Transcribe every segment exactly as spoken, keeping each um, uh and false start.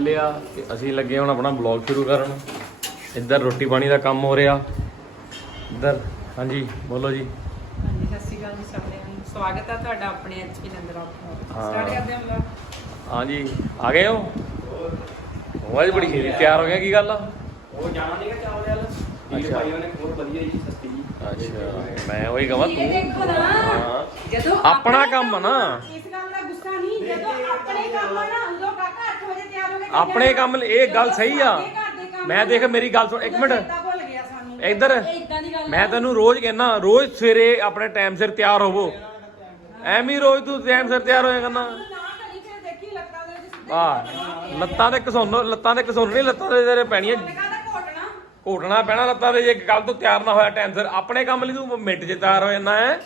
ਵਿਹਲੇ ਆ ਤੇ ਅਸੀਂ ਲੱਗੇ ਹੁਣ ਆਪਣਾ ਬਲੌਗ ਸ਼ੁਰੂ ਕਰਨ। ਇੱਧਰ ਰੋਟੀ ਪਾਣੀ ਦਾ ਕੰਮ ਹੋ ਰਿਹਾ। ਇੱਧਰ ਹਾਂਜੀ ਬੋਲੋ ਜੀ। ਹਾਂਜੀ ਸਤਿ ਸ਼੍ਰੀ ਅਕਾਲ ਜੀ ਸਾਰਿਆਂ ਨੂੰ। ਸਵਾਗਤ ਹੈ ਤੁਹਾਡਾ ਆਪਣੇ ਐਚਪੀ ਨੰਦਰ ਆਪ ਸਟਾਰਟ ਕਰਦੇ ਹਾਂ ਵਲੌਗ। ਹਾਂਜੀ ਆ ਗਏ ਹੋ? ਉਹ ਅੱਜ ਬੜੀ ਛੇਤੀ ਤਿਆਰ ਹੋ ਗਿਆ। ਕੀ ਗੱਲ ਆ? ਉਹ ਜਾਣਾ ਨਹੀਂਗਾ ਚਾਵਲ ਵਾਲਾ ਜੀ ਭਾਈ ਉਹਨੇ ਬਹੁਤ ਵਧੀਆ ਜੀ ਸਸਤੀ ਜੀ। ਅੱਛਾ ਮੈਂ ਉਹੀ ਕਹਾਂ ਇਹ ਦੇਖੋ ਨਾ ਹਾਂ ਜਦੋਂ ਆਪਣਾ ਕੰਮ ਆ ਨਾ। ਇਸ ਗੱਲ ਦਾ ਗੁੱਸਾ ਨਹੀਂ, ਜਦੋਂ ਆਪਣੇ ਕੰਮ ਆ ਨਾ ਉਦੋਂ ਕਾਕਾ ਅੱਠ ਵਜੇ ਤਿਆਰ ਹੋ ਕੇ ਆਪਣੇ ਕੰਮ ਲਈ ਇਹ ਗੱਲ ਸਹੀ ਆ। ਮੈਂ ਦੇਖ ਮੇਰੀ ਗੱਲ ਸੁਣ ਇੱਕ ਮਿੰਟ ਭੁੱਲ ਗਿਆ ਸਾਨੂੰ ਇੱਧਰ। ਇਦਾਂ ਦੀ ਗੱਲ ਮੈਂ ਤੈਨੂੰ ਰੋਜ਼ ਕਹਿਣਾ ਰੋਜ਼ ਸਵੇਰੇ ਆਪਣੇ ਟਾਈਮ ਸਿਰ ਤਿਆਰ ਹੋਵੋ। ਐਵੇਂ ਹੀ ਰੋਜ਼ ਤੂੰ ਟਾਈਮ ਸਿਰ ਤਿਆਰ ਹੋਇਆ ਕਰਨਾ। ਨਾ ਕਰੀ ਫਿਰ ਦੇਖੀ ਲੱਤਾਂ ਦੇ ਵਿੱਚ ਆ ਲੱਤਾਂ ਦੇ ਘਸੋਨ ਲੱਤਾਂ ਦੇ ਘਸੋਨ ਨਹੀਂ ਲੱਤਾਂ ਦੇ ਤੇਰੇ ਪੈਣੀਆਂ ਲਗਾ ਦਾ ਘੋਟਣਾ ਘੋਟਣਾ ਪੈਣਾ ਲੱਤਾਂ ਦੇ। ਜੇ ਕੱਲ ਤੋਂ ਤਿਆਰ ਨਾ ਹੋਇਆ ਟਾਈਮ ਸਿਰ ਆਪਣੇ ਕੰਮ ਲਈ ਤੂੰ ਮਿੰਟ 'ਚ ਤਿਆਰ ਹੋ ਜਾਂਦਾ ਹੈ।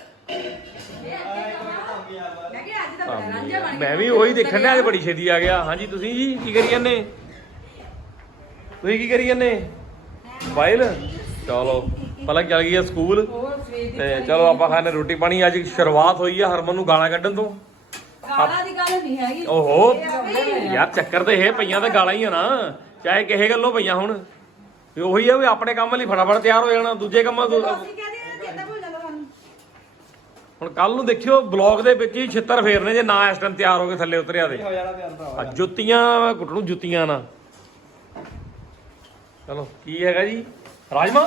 ਮੈਂ ਕਿ ਅੱਜ ਤਾਂ ਬੜਾ ਰਾਂਝਾ ਬਣ ਗਿਆ। ਮੈਂ ਵੀ ਉਹੀ ਦੇਖਣ ਡਿਆ ਅੱਜ ਬੜੀ ਛੇਤੀ ਆ ਗਿਆ। ਹਾਂਜੀ ਤੁਸੀਂ ਜੀ ਕੀ ਕਰੀ ਜਾਂਦੇ? ਤੁਸੀਂ ਕੀ ਕਰੀ ਜਾਂਦੇ? ਮੋਬਾਈਲ ਚਲੋ ਪਲਕ ਚੱਲ ਗਈ ਆ ਸਕੂਲ ਤੇ ਚਲੋ ਆਪਾਂ ਖਾਣੇ ਰੋਟੀ ਪਾਣੀ। ਅੱਜ ਸ਼ੁਰੂਆਤ ਹੋਈ ਆ ਹਰਮਨ ਨੂੰ ਗਾਲਾਂ ਕੱਢਣ ਤੋਂ। ਗਾਲਾਂ ਦੀ ਗੱਲ ਨਹੀਂ ਹੈਗੀ। ਓਹੋ ਯਾਰ ਚੱਕਰ ਤੇ ਇਹ ਪਈਆਂ ਤੇ ਗਾਲਾਂ ਹੀ ਆ ਨਾ, ਚਾਹੇ ਕਿਸੇ ਗੱਲੋਂ ਪਈਆਂ ਹੁਣ। ਵੀ ਉਹੀ ਆ ਵੀ ਆਪਣੇ ਕੰਮ ਲਈ ਫਟਾਫਟ ਤਿਆਰ ਹੋ ਜਾਣਾ, ਦੂਜੇ ਕੰਮਾਂ ਤੋਂ ਅਸੀਂ ਕਹਿੰਦੇ ਆ ਚੇਤਾ ਭੁੱਲ ਜਾਂਦਾ ਸਾਨੂੰ। ਹੁਣ ਕੱਲ ਨੂੰ ਦੇਖਿਓ ਬਲੌਗ ਦੇ ਵਿੱਚ ਹੀ ਛਿੱਤਰ ਫੇਰਨੇ ਜੇ ਨਾ ਇਸ ਟਾਈਮ ਤਿਆਰ ਹੋ ਕੇ ਥੱਲੇ ਉਤਰਿਆ ਦੇ। ਹੋ ਜਾਣਾ ਪਿਆਰ ਭਰਾ। ਆ ਜੁੱਤੀਆਂ ਘੁੱਟਣੂ ਜੁੱਤੀਆਂ ਨਾ। ਚਲੋ ਕੀ ਹੈਗਾ ਜੀ? ਰਾਜਮਾ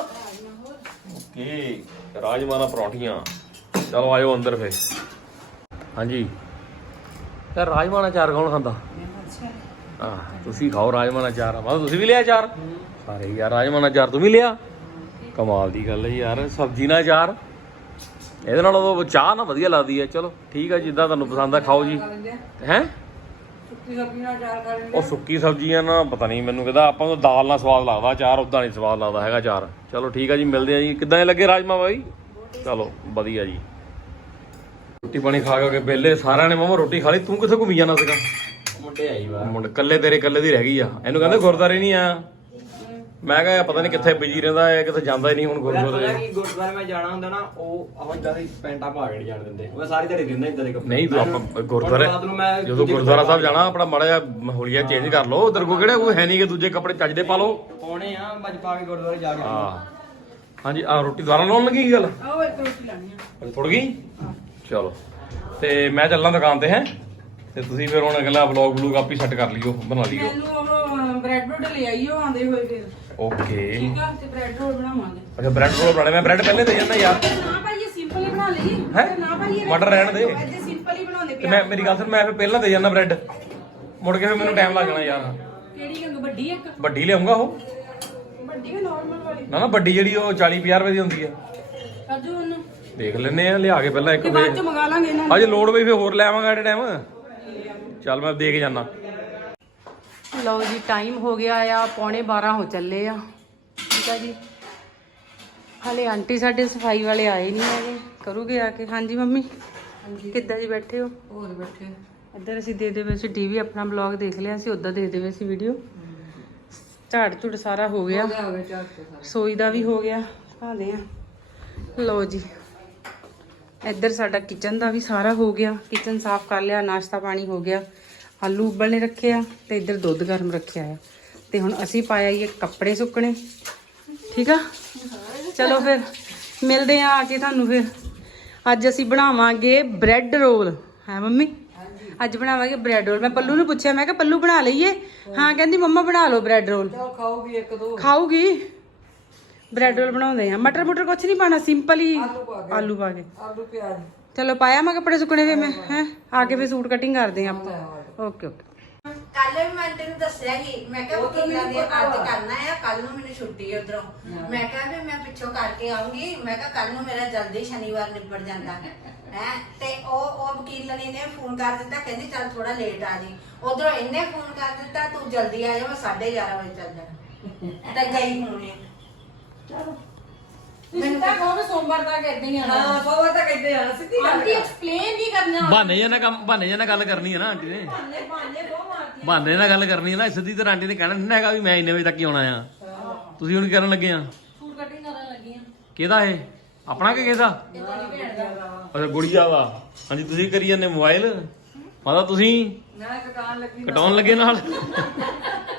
ਓਕੇ ਰਾਜਮਾ ਨਾਲ ਪਰੌਂਠੀਆਂ। ਚਲੋ ਆਇਓ ਅੰਦਰ ਫੇਰ। ਹਾਂਜੀ ਯਾਰ ਰਾਜਮਾ ਨਾਲ ਚਾਰ ਕੌਣ ਖਾਂਦਾ? ਹਾਂ ਤੁਸੀਂ ਖਾਓ ਰਾਜਮਾ ਨਾਲ ਚਾਰ। ਮਤਲਬ ਤੁਸੀਂ ਵੀ ਲਿਆ ਚਾਰ ਸਾਰੇ ਯਾਰ? ਰਾਜਮਾ ਨਾਲ ਚਾਰ ਤੂੰ ਵੀ ਲਿਆ? ਕਮਾਲ ਦੀ ਗੱਲ ਹੈ ਯਾਰ। ਸਬਜ਼ੀ ਨਾਲ ਚਾਰ ਇਹਦੇ ਨਾਲ ਉਹ ਚਾਹ ਨਾ ਵਧੀਆ ਲੱਗਦੀ ਹੈ। ਚਲੋ ਠੀਕ ਆ ਜਿੱਦਾਂ ਤੁਹਾਨੂੰ ਪਸੰਦ ਆ ਖਾਓ ਜੀ। ਹੈਂ ਸੁੱਕੀ ਸਬਜ਼ੀ ਨਾਲ ਚਾਰ ਖਾ ਲੈਂਦੇ। ਉਹ ਸੁੱਕੀ ਸਬਜ਼ੀਆਂ ਨਾ ਪਤਾ ਨਹੀਂ ਮੈਨੂੰ ਕਹਿੰਦਾ ਆਪਾਂ ਨੂੰ ਦਾਲ ਨਾਲ ਸਵਾਦ ਲੱਗਦਾ ਚਾਰ, ਉਦਾਂ ਨਹੀਂ ਸਵਾਦ ਲੱਗਦਾ ਹੈਗਾ ਚਾਰ। ਚਲੋ ਠੀਕ ਆ ਜੀ ਮਿਲਦੇ ਆ ਜੀ। ਕਿੱਦਾਂ ਦੇ ਲੱਗੇ ਰਾਜਮਾ ਬਾਈ? ਚਲੋ ਵਧੀਆ ਜੀ। ਰੋਟੀ ਪਾਣੀ ਖਾ ਕੇ ਵਿਹਲੇ ਸਾਰਿਆਂ ਨੇ। ਮਾਮਾ ਰੋਟੀ ਖਾ ਲਈ, ਤੂੰ ਕਿੱਥੇ ਘੁੰਮੀ ਜਾਣਾ ਸੀਗਾ? ਮੁੰਡੇ ਆਈ ਬਾਹਰ ਮੁੰਡੇ ਕੱਲੇ ਤੇਰੇ ਕੱਲੇ ਦੀ ਰਹਿ ਗਈ ਆ। ਇਹਨੂੰ ਕਹਿੰਦੇ ਗੁਰਦਾਰੇ ਨਹੀਂ ਆਇਆ। ਮੈਂ ਕਿਹਾ ਪਤਾ ਨਹੀਂ ਕਿੱਥੇ ਬਿਜੀ ਰਹਿੰਦਾ ਹੈ, ਕਿਤੇ ਜਾਂਦਾ ਹੀ ਨਹੀਂ ਹੁਣ ਗੁਰਦੁਆਰੇ। ਕੀ ਗੁਰਦੁਆਰੇ ਮੈਂ ਜਾਣਾ ਹੁੰਦਾ ਨਾ ਉਹ ਆਹ ਇਦਾਂ ਦੀ ਪੈਂਟਾਂ ਪਾ ਕੇ ਨਹੀਂ ਜਾਣ ਦਿੰਦੇ। ਮੈਂ ਸਾਰੀ ਦਿਹਾੜੀ ਦਿੰਦਾ ਇਦਾਂ ਦੇ ਕੱਪੜੇ। ਨਹੀਂ ਤੂੰ ਆਪਾਂ ਗੁਰਦੁਆਰੇ ਜਦੋਂ ਗੁਰਦੁਆਰਾ ਸਾਹਿਬ ਜਾਣਾ ਆਪਣਾ ਮਾੜਾ ਜਿਹਾ ਹੋਲੀਆ ਚੇਂਜ ਕਰ ਲਓ। ਉਧਰ ਕੋ ਕਿਹੜਾ ਕੋਈ ਹੈ ਨਹੀਂ ਕਿ ਦੂਜੇ ਕੱਪੜੇ ਚੱਜ ਦੇ ਪਾ ਲਓ। ਪਾਉਣੇ ਆ ਬੱਜ ਪਾ ਕੇ ਗੁਰਦੁਆਰੇ ਜਾ ਕੇ। ਹਾਂ ਹਾਂਜੀ ਆ ਰੋਟੀ ਦੁਬਾਰਾ ਲਾਉਣ ਲੱਗੀ ਕੀ ਗੱਲ? ਆਓ ਇੱਕ ਰੋਟੀ ਲਾਣੀ ਆ। ਥੋੜ ਗਈ ਚਲੋ। ਤੇ ਮੈਂ ਚੱਲਾਂ ਦੁਕਾਨ ਤੇ ਹੈ ਤੇ ਤੁਸੀਂ ਫਿਰ ਹੁਣ ਅਗਲਾ ਵਲੌਗ ਵਲੂਗ ਆਪੀ ਸੈੱਟ ਕਰ ਲਿਓ, ਬਣਾ ਲਿਓ। ਮੈਨੂੰ ਉਹ ਬ੍ਰੈਡ ਬਰੋਡ ਲੈ ਆਈਓ ਆਂਦੇ ਹੋਏ ਫਿਰ। ਓਕੇ ਠੀਕ ਆ ਤੇ ਬ੍ਰੈਡ ਰੋਲ ਬਣਾਵਾਂਗੇ। ਅੱਛਾ ਬ੍ਰੈਡ ਰੋਲ ਬਣਾਣੇ। ਮੈਂ ਬ੍ਰੈਡ ਪਹਿਲੇ ਦੇ ਜਾਂਦਾ ਯਾਰ। ਨਾ ਭਾਈ ਇਹ ਸਿੰਪਲ ਹੀ ਬਣਾ ਲਈ। ਹੈਂ? ਨਾ ਭਾਈ ਇਹ ਮਟਰ ਰਹਿਣ ਦੇ। ਅੱਜ ਸਿੰਪਲ ਹੀ ਬਣਾਉਂਦੇ ਤੇ ਪਿਆ। ਮੈਂ ਮੇਰੀ ਗੱਲ ਸੁਣ ਮੈਂ ਫਿਰ ਪਹਿਲਾਂ ਦੇ ਜਾਂਦਾ ਬ੍ਰੈਡ, ਮੁੜ ਕੇ ਫਿਰ ਮੈਨੂੰ ਟਾਈਮ ਲੱਗ ਜਾਣਾ ਯਾਰ। ਕਿਹੜੀ ਗੰਗ ਵੱਡੀ ਇੱਕ? ਵੱਡੀ ਲਿਆਉਂਗਾ ਉਹ। ਵੱਡੀ ਕਿ ਨਾਰਮਲ ਵਾਲੀ? ਨਾ ਨਾ ਵੱਡੀ ਜਿਹੜੀ ਉਹ ਚਾਲੀ ਪੰਜਾਹ ਰੁਪਏ ਦੀ ਹੁੰਦੀ ਆ। ਅਜੂ ਉਹਨੂੰ ਦੇਖ ਲੈਨੇ ਆ ਲਿਆ ਕੇ ਪਹਿਲਾਂ ਇੱਕ ਤੇ ਬਾਅਦ ਚ ਮੰਗਾ ਲਾਂਗੇ ਇਹਨਾਂ ਅਜੇ ਲੋੜ ਪਈ ਫਿਰ ਹੋਰ ਲੈ ਆਵਾਂਗਾ ਐਟ ਟਾਈਮ। ਚੱਲ ਮੈਂ ਦੇ ਕੇ ਜਾਣਾ। ਲਓ ਜੀ ਟਾਈਮ ਹੋ ਗਿਆ ਆ ਪੌਣੇ ਬਾਰਾਂ ਹੋ ਚੱਲੇ ਆ। ਠੀਕ ਆ ਜੀ ਹਲੇ ਆਂਟੀ ਸਾਡੇ ਸਫਾਈ ਵਾਲੇ ਆਏ ਨਹੀਂ ਹੈਗੇ, ਕਰੂਗੇ ਆ ਕੇ। ਹਾਂਜੀ ਮੰਮੀ ਕਿੱਦਾਂ ਜੀ ਬੈਠੇ ਹੋ? ਹੋਰ ਬੈਠੇ ਇੱਧਰ ਅਸੀਂ ਦੇ ਦੇਵੇ ਸੀ ਟੀਵੀ ਆਪਣਾ ਬਲੌਗ ਦੇਖ ਲਿਆ ਸੀ, ਉੱਦਾਂ ਦੇ ਦੇਵੇ ਸੀ ਵੀਡੀਓ। ਝਾੜ ਝੁੜ ਸਾਰਾ ਹੋ ਗਿਆ, ਰਸੋਈ ਦਾ ਵੀ ਹੋ ਗਿਆ। ਦਿਖਾਉਂਦੇ ਆ। ਲਓ ਜੀ ਇੱਧਰ ਸਾਡਾ ਕਿਚਨ ਦਾ ਵੀ ਸਾਰਾ ਹੋ ਗਿਆ। ਕਿਚਨ ਸਾਫ਼ ਕਰ ਲਿਆ, ਨਾਸ਼ਤਾ ਪਾਣੀ ਹੋ ਗਿਆ, ਆਲੂ ਉਬਲਣੇ ਰੱਖੇ ਆ ਤੇ ਇੱਧਰ ਦੁੱਧ ਗਰਮ ਰੱਖਿਆ ਆ। ਤੇ ਹੁਣ ਅਸੀਂ ਪਾਇਆ ਇਹ ਕੱਪੜੇ ਸੁੱਕਣੇ। ਠੀਕ ਆ ਚਲੋ ਫਿਰ ਮਿਲਦੇ ਆ ਆ ਕੇ ਤੁਹਾਨੂੰ। ਫਿਰ ਅੱਜ ਅਸੀਂ ਬਣਾਵਾਂਗੇ ਬ੍ਰੈਡ ਰੋਲ। ਹੈ ਮੰਮੀ? ਅੱਜ ਬਣਾਵਾਂਗੇ ਬ੍ਰੈਡ ਰੋਲ। ਮੈਂ ਪੱਲੂ ਨੂੰ ਪੁੱਛਿਆ, ਮੈਂ ਕਿਹਾ ਪੱਲੂ ਬਣਾ ਲਈਏ? ਹਾਂ ਕਹਿੰਦੀ ਮੰਮਾ ਬਣਾ ਲਓ ਬ੍ਰੈਡ ਰੋਲ। ਖਾਊਗੀ ਇੱਕ ਦੋ ਖਾਊਗੀ। ਬ੍ਰੈਡ ਰੋਲ ਬਣਾਉਂਦੇ ਆ। ਮਟਰ ਮੁਟਰ ਕੁਛ ਨਹੀਂ ਪਾਣਾ, ਸਿੰਪਲ ਹੀ ਆਲੂ ਪਾ ਕੇ। ਆਲੂ ਪਿਆਜ਼ ਚਲੋ ਪਾਇਆ ਮੈਂ ਕੱਪੜੇ ਸੁੱਕਣੇ ਵੇ। ਮੈਂ ਹੈ ਆ ਕੇ ਫਿਰ ਸੂਟ ਕਟਿੰਗ ਕਰਦੇ ਆ ਆਪਾਂ। Okay okay. ਕੱਲ ਵੀ ਮੈਂ ਤੈਨੂੰ ਦੱਸਿਆ ਸੀ, ਮੈਂ ਕਿਹਾ ਵਕੀਲਾਂ ਦੇ ਅੱਜ ਕਰਨਾ ਆ, ਕੱਲ ਨੂੰ ਮੈਨੂੰ ਛੁੱਟੀ ਹੈ ਉਧਰੋਂ। ਮੈਂ ਕਿਹਾ ਵੀ ਮੈਂ ਪਿੱਛੋਂ ਕਰਕੇ ਆਉਂਗੀ। ਮੈਂ ਕਿਹਾ ਕੱਲ ਨੂੰ ਮੇਰਾ ਜਲਦੀ ਸ਼ਨੀਵਾਰ ਨਿਬੜ ਜਾਂਦਾ ਹੈ। ਤੇ ਉਹ ਉਹ ਵਕੀਲਣੀ ਨੇ ਫੋਨ ਕਰ ਦਿੱਤਾ, ਕਹਿੰਦੀ ਚੱਲ ਥੋੜਾ ਲੇਟ ਆ ਜੀ। ਉਧਰੋਂ ਇਹਨੇ ਫੋਨ ਕਰ ਦਿੱਤਾ ਤੂੰ ਜਲਦੀ ਆ ਜਾ, ਮੈਂ ਸਾਢੇ ਗਿਆਰਾਂ ਵਜੇ ਚੱਲ ਜਾਣਾ। ਤਾਂ ਗਈ ਹੋਣੀ ਚਲੋ ਮੈਨੂੰ ਤਾਂ ਕਹੋ ਸੋਮਵਾਰ ਤੱਕ ਇਦਾਂ ਹੀ ਆਣਾ। ਹਾਂ ਸੋਵਾ ਤਾਂ ਕਹਿੰਦੇ ਆ ਸਿੱਧੀ ਗੱਲ। ਆਂਟੀ ਐਕਸਪਲੇਨ ਨਹੀਂ ਕਰਨਾ। ਬਹਾਨੇ ਜਾਂ ਨਾ ਕੰਮ ਬਹਾਨੇ ਜਾਂ ਨਾ ਗੱਲ ਕਰਨੀ ਹੈ ਨਾ ਆਂਟੀ ਨੇ। ਬਾਨੇ ਬਾਨੇ ਬਹੁਤ ਮਾਰਦੀ। ਬਹਾਨੇ ਨਾਲ ਗੱਲ ਕਰਨੀ ਹੈ ਨਾ। ਸਿੱਧੀ ਤਰ੍ਹਾਂ ਆਂਟੀ ਨੇ ਕਹਿਣਾ ਨਹੀਂ ਹੈਗਾ ਵੀ ਮੈਂ ਇੰਨੇ ਵਜੇ ਤੱਕ ਹੀ ਆਉਣਾ ਆ। ਤੁਸੀਂ ਹੁਣ ਕੀ ਕਰਨ ਲੱਗੇ ਆ? ਸੂਟ ਕਟਿੰਗ ਕਰਨ ਲੱਗੀ ਆ। ਕਿਹਦਾ ਇਹ ਆਪਣਾ ਕਿ ਕਿਹਦਾ? ਤੇਰੀ ਭੈਣ ਦਾ। ਅੱਛਾ ਗੁੜੀਆ ਵਾ। ਹਾਂਜੀ ਤੁਸੀਂ ਕਰੀ ਜਾਂਦੇ ਮੋਬਾਈਲ? ਮਾਤਾ ਤੁਸੀਂ ਮੈਂ ਕਟਾਣ ਲੱਗੀ ਕਟਾਉਣ ਲੱਗੇ ਨਾਲ?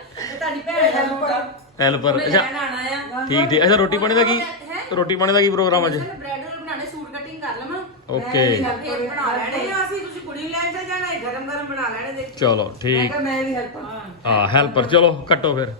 ਹੈਲਪਰ ਅੱਛਾ ਠੀਕ ਠੀਕ ਅੱਛਾ ਰੋਟੀ ਪਾਣੀ ਦਾ ਕੀ ਰੋਟੀ ਪਾਣੀ ਦਾ ਕੀ ਪ੍ਰੋਗਰਾਮ ਅੱਜ ਬ੍ਰੈਡ ਰੋਲ ਬਣਾਣੇ ਸੂਟ ਕਟਿੰਗ ਕਰ ਲਵਾਂ ਓਕੇ ਫੇਰ ਬਣਾ ਲੈਣੇ ਆ ਅਸੀਂ ਤੁਸੀਂ ਕੁੜੀ ਲੈਣ ਤੇ ਜਾਣਾ ਹੈ ਗਰਮ ਗਰਮ ਬਣਾ ਲੈਣੇ ਦੇ ਚਲੋ ਠੀਕ ਮੈਂ ਵੀ ਹੈਲਪ ਹਾਂ ਹੈਲਪਰ ਚਲੋ ਕੱਟੋ ਫਿਰ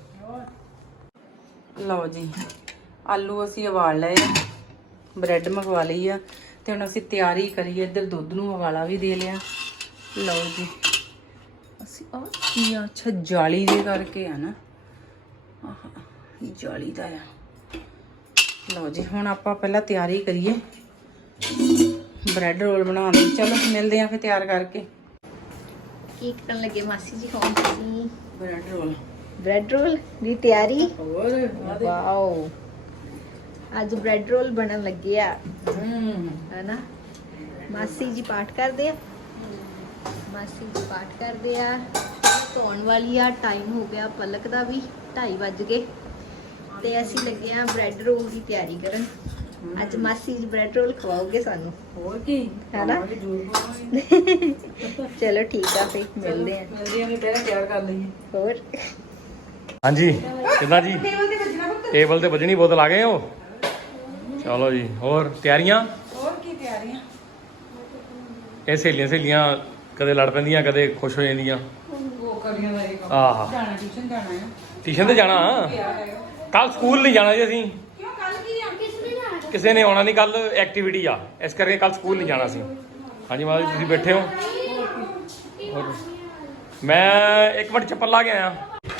ਲਓ ਜੀ ਆਲੂ ਅਸੀਂ ਉਬਾਲ ਲਏ ਆ ਬ੍ਰੈਡ ਮੰਗਵਾ ਲਈ ਆ ਤੇ ਹੁਣ ਅਸੀਂ ਤਿਆਰੀ ਕਰੀਏ ਇੱਧਰ ਦੁੱਧ ਨੂੰ ਉਬਾਲਾ ਵੀ ਦੇ ਲਿਆ ਲਓ ਜੀ ਅਸੀਂ ਆ ਕੀ ਆ ਅੱਛਾ ਜਾਲੀ ਦੇ ਕਰਕੇ ਆ ਨਾ ਆਹ ਜਾਲੀ ਦਾ ਆ ਲਓ ਜੀ ਹੁਣ ਆਪਾਂ ਪਹਿਲਾਂ ਤਿਆਰੀ ਕਰੀਏ ਬ੍ਰੈਡ ਰੋਲ ਬਣਾਉਣ ਦੀ ਚਲੋ ਮਿਲਦੇ ਆ ਫਿਰ ਤਿਆਰ ਕਰਕੇ ਕੀ ਕਰਨ ਲੱਗੇ ਮਾਸੀ ਜੀ ਕੌਣ ਸੀ ਬ੍ਰੈਡ ਰੋਲ ਬ੍ਰੈਡ ਰੋਲ ਦੀ ਤਿਆਰੀ ਹੋਰ ਵਾਓ ਅੱਜ ਬ੍ਰੈਡ ਰੋਲ ਬਣਨ ਲੱਗੇ ਆ ਹਮ ਹੈਨਾ ਮਾਸੀ ਜੀ ਪਾਠ ਕਰਦੇ ਆ ਮਾਸੀ ਜੀ ਪਾਠ ਕਰਦੇ ਆ ਧੋਣ ਵਾਲੀ ਆ ਟਾਈਮ ਹੋ ਗਿਆ ਪਲਕ ਦਾ ਵੀ ਢਾਈ ਵੱਜ ਗਏ ਤੇ ਅਸੀਂ ਲੱਗੇ ਆ ਬ੍ਰੈਡ ਰੋਲ ਦੀ ਤਿਆਰੀ ਕਰਨ ਅੱਜ ਮਾਸੀ ਜੀ ਬ੍ਰੈਡ ਰੋਲ ਖਵਾਓਗੇ ਸਾਨੂੰ ਹੋਰ ਕੀ ਹੈਨਾ ਚਲੋ ਠੀਕ ਆ ਫੇ ਮਿਲਦੇ ਆ ਮਿਲਦੇ ਆ ਪਹਿਲਾਂ ਤਿਆਰ ਕਰ ਲਈਏ ਹੋਰ ਹਾਂਜੀ ਕਿੱਦਾਂ ਜੀ ਟੇਬਲ ਤੇ ਵੱਜਣੀ ਬੋਤਲ ਆ ਗਏ ਹੋ ਚਲੋ ਜੀ ਹੋਰ ਤਿਆਰੀਆਂ ਹੋਰ ਕੀ ਤਿਆਰੀਆਂ ਇਹ ਸਹੇਲੀਆਂ ਸਹੇਲੀਆਂ ਕਦੇ ਲੜ ਪੈਂਦੀਆਂ ਕਦੇ ਖੁਸ਼ ਹੋ ਜਾਂਦੀਆਂ ਉਹ ਕਰੀਆਂ ਦਾ ਇਹ ਕੰਮ ਆਹ ਜਾਣਾ ਟਿਊਸ਼ਨ ਜਾਣਾ ਹੈ ਟਿਊਸ਼ਨ ਤੇ ਜਾਣਾ ਕੱਲ ਸਕੂਲ ਨਹੀਂ ਜਾਣਾ ਜੀ ਅਸੀਂ ਕਿਉਂ ਕੱਲ ਕੀ ਆ ਕਿਸ ਨੇ ਜਾਣਾ ਕਿਸੇ ਨੇ ਆਉਣਾ ਨਹੀਂ ਕੱਲ ਐਕਟੀਵਿਟੀ ਆ ਇਸ ਕਰਕੇ ਕੱਲ ਸਕੂਲ ਨਹੀਂ ਜਾਣਾ ਸੀ ਹਾਂਜੀ ਮਾਤਾ ਜੀ ਤੁਸੀਂ ਬੈਠੇ ਹੋ ਹੋਰ ਮੈਂ ਇੱਕ ਮਿੰਟ ਚੱਪਲ ਲਾ ਕੇ ਆਇਆ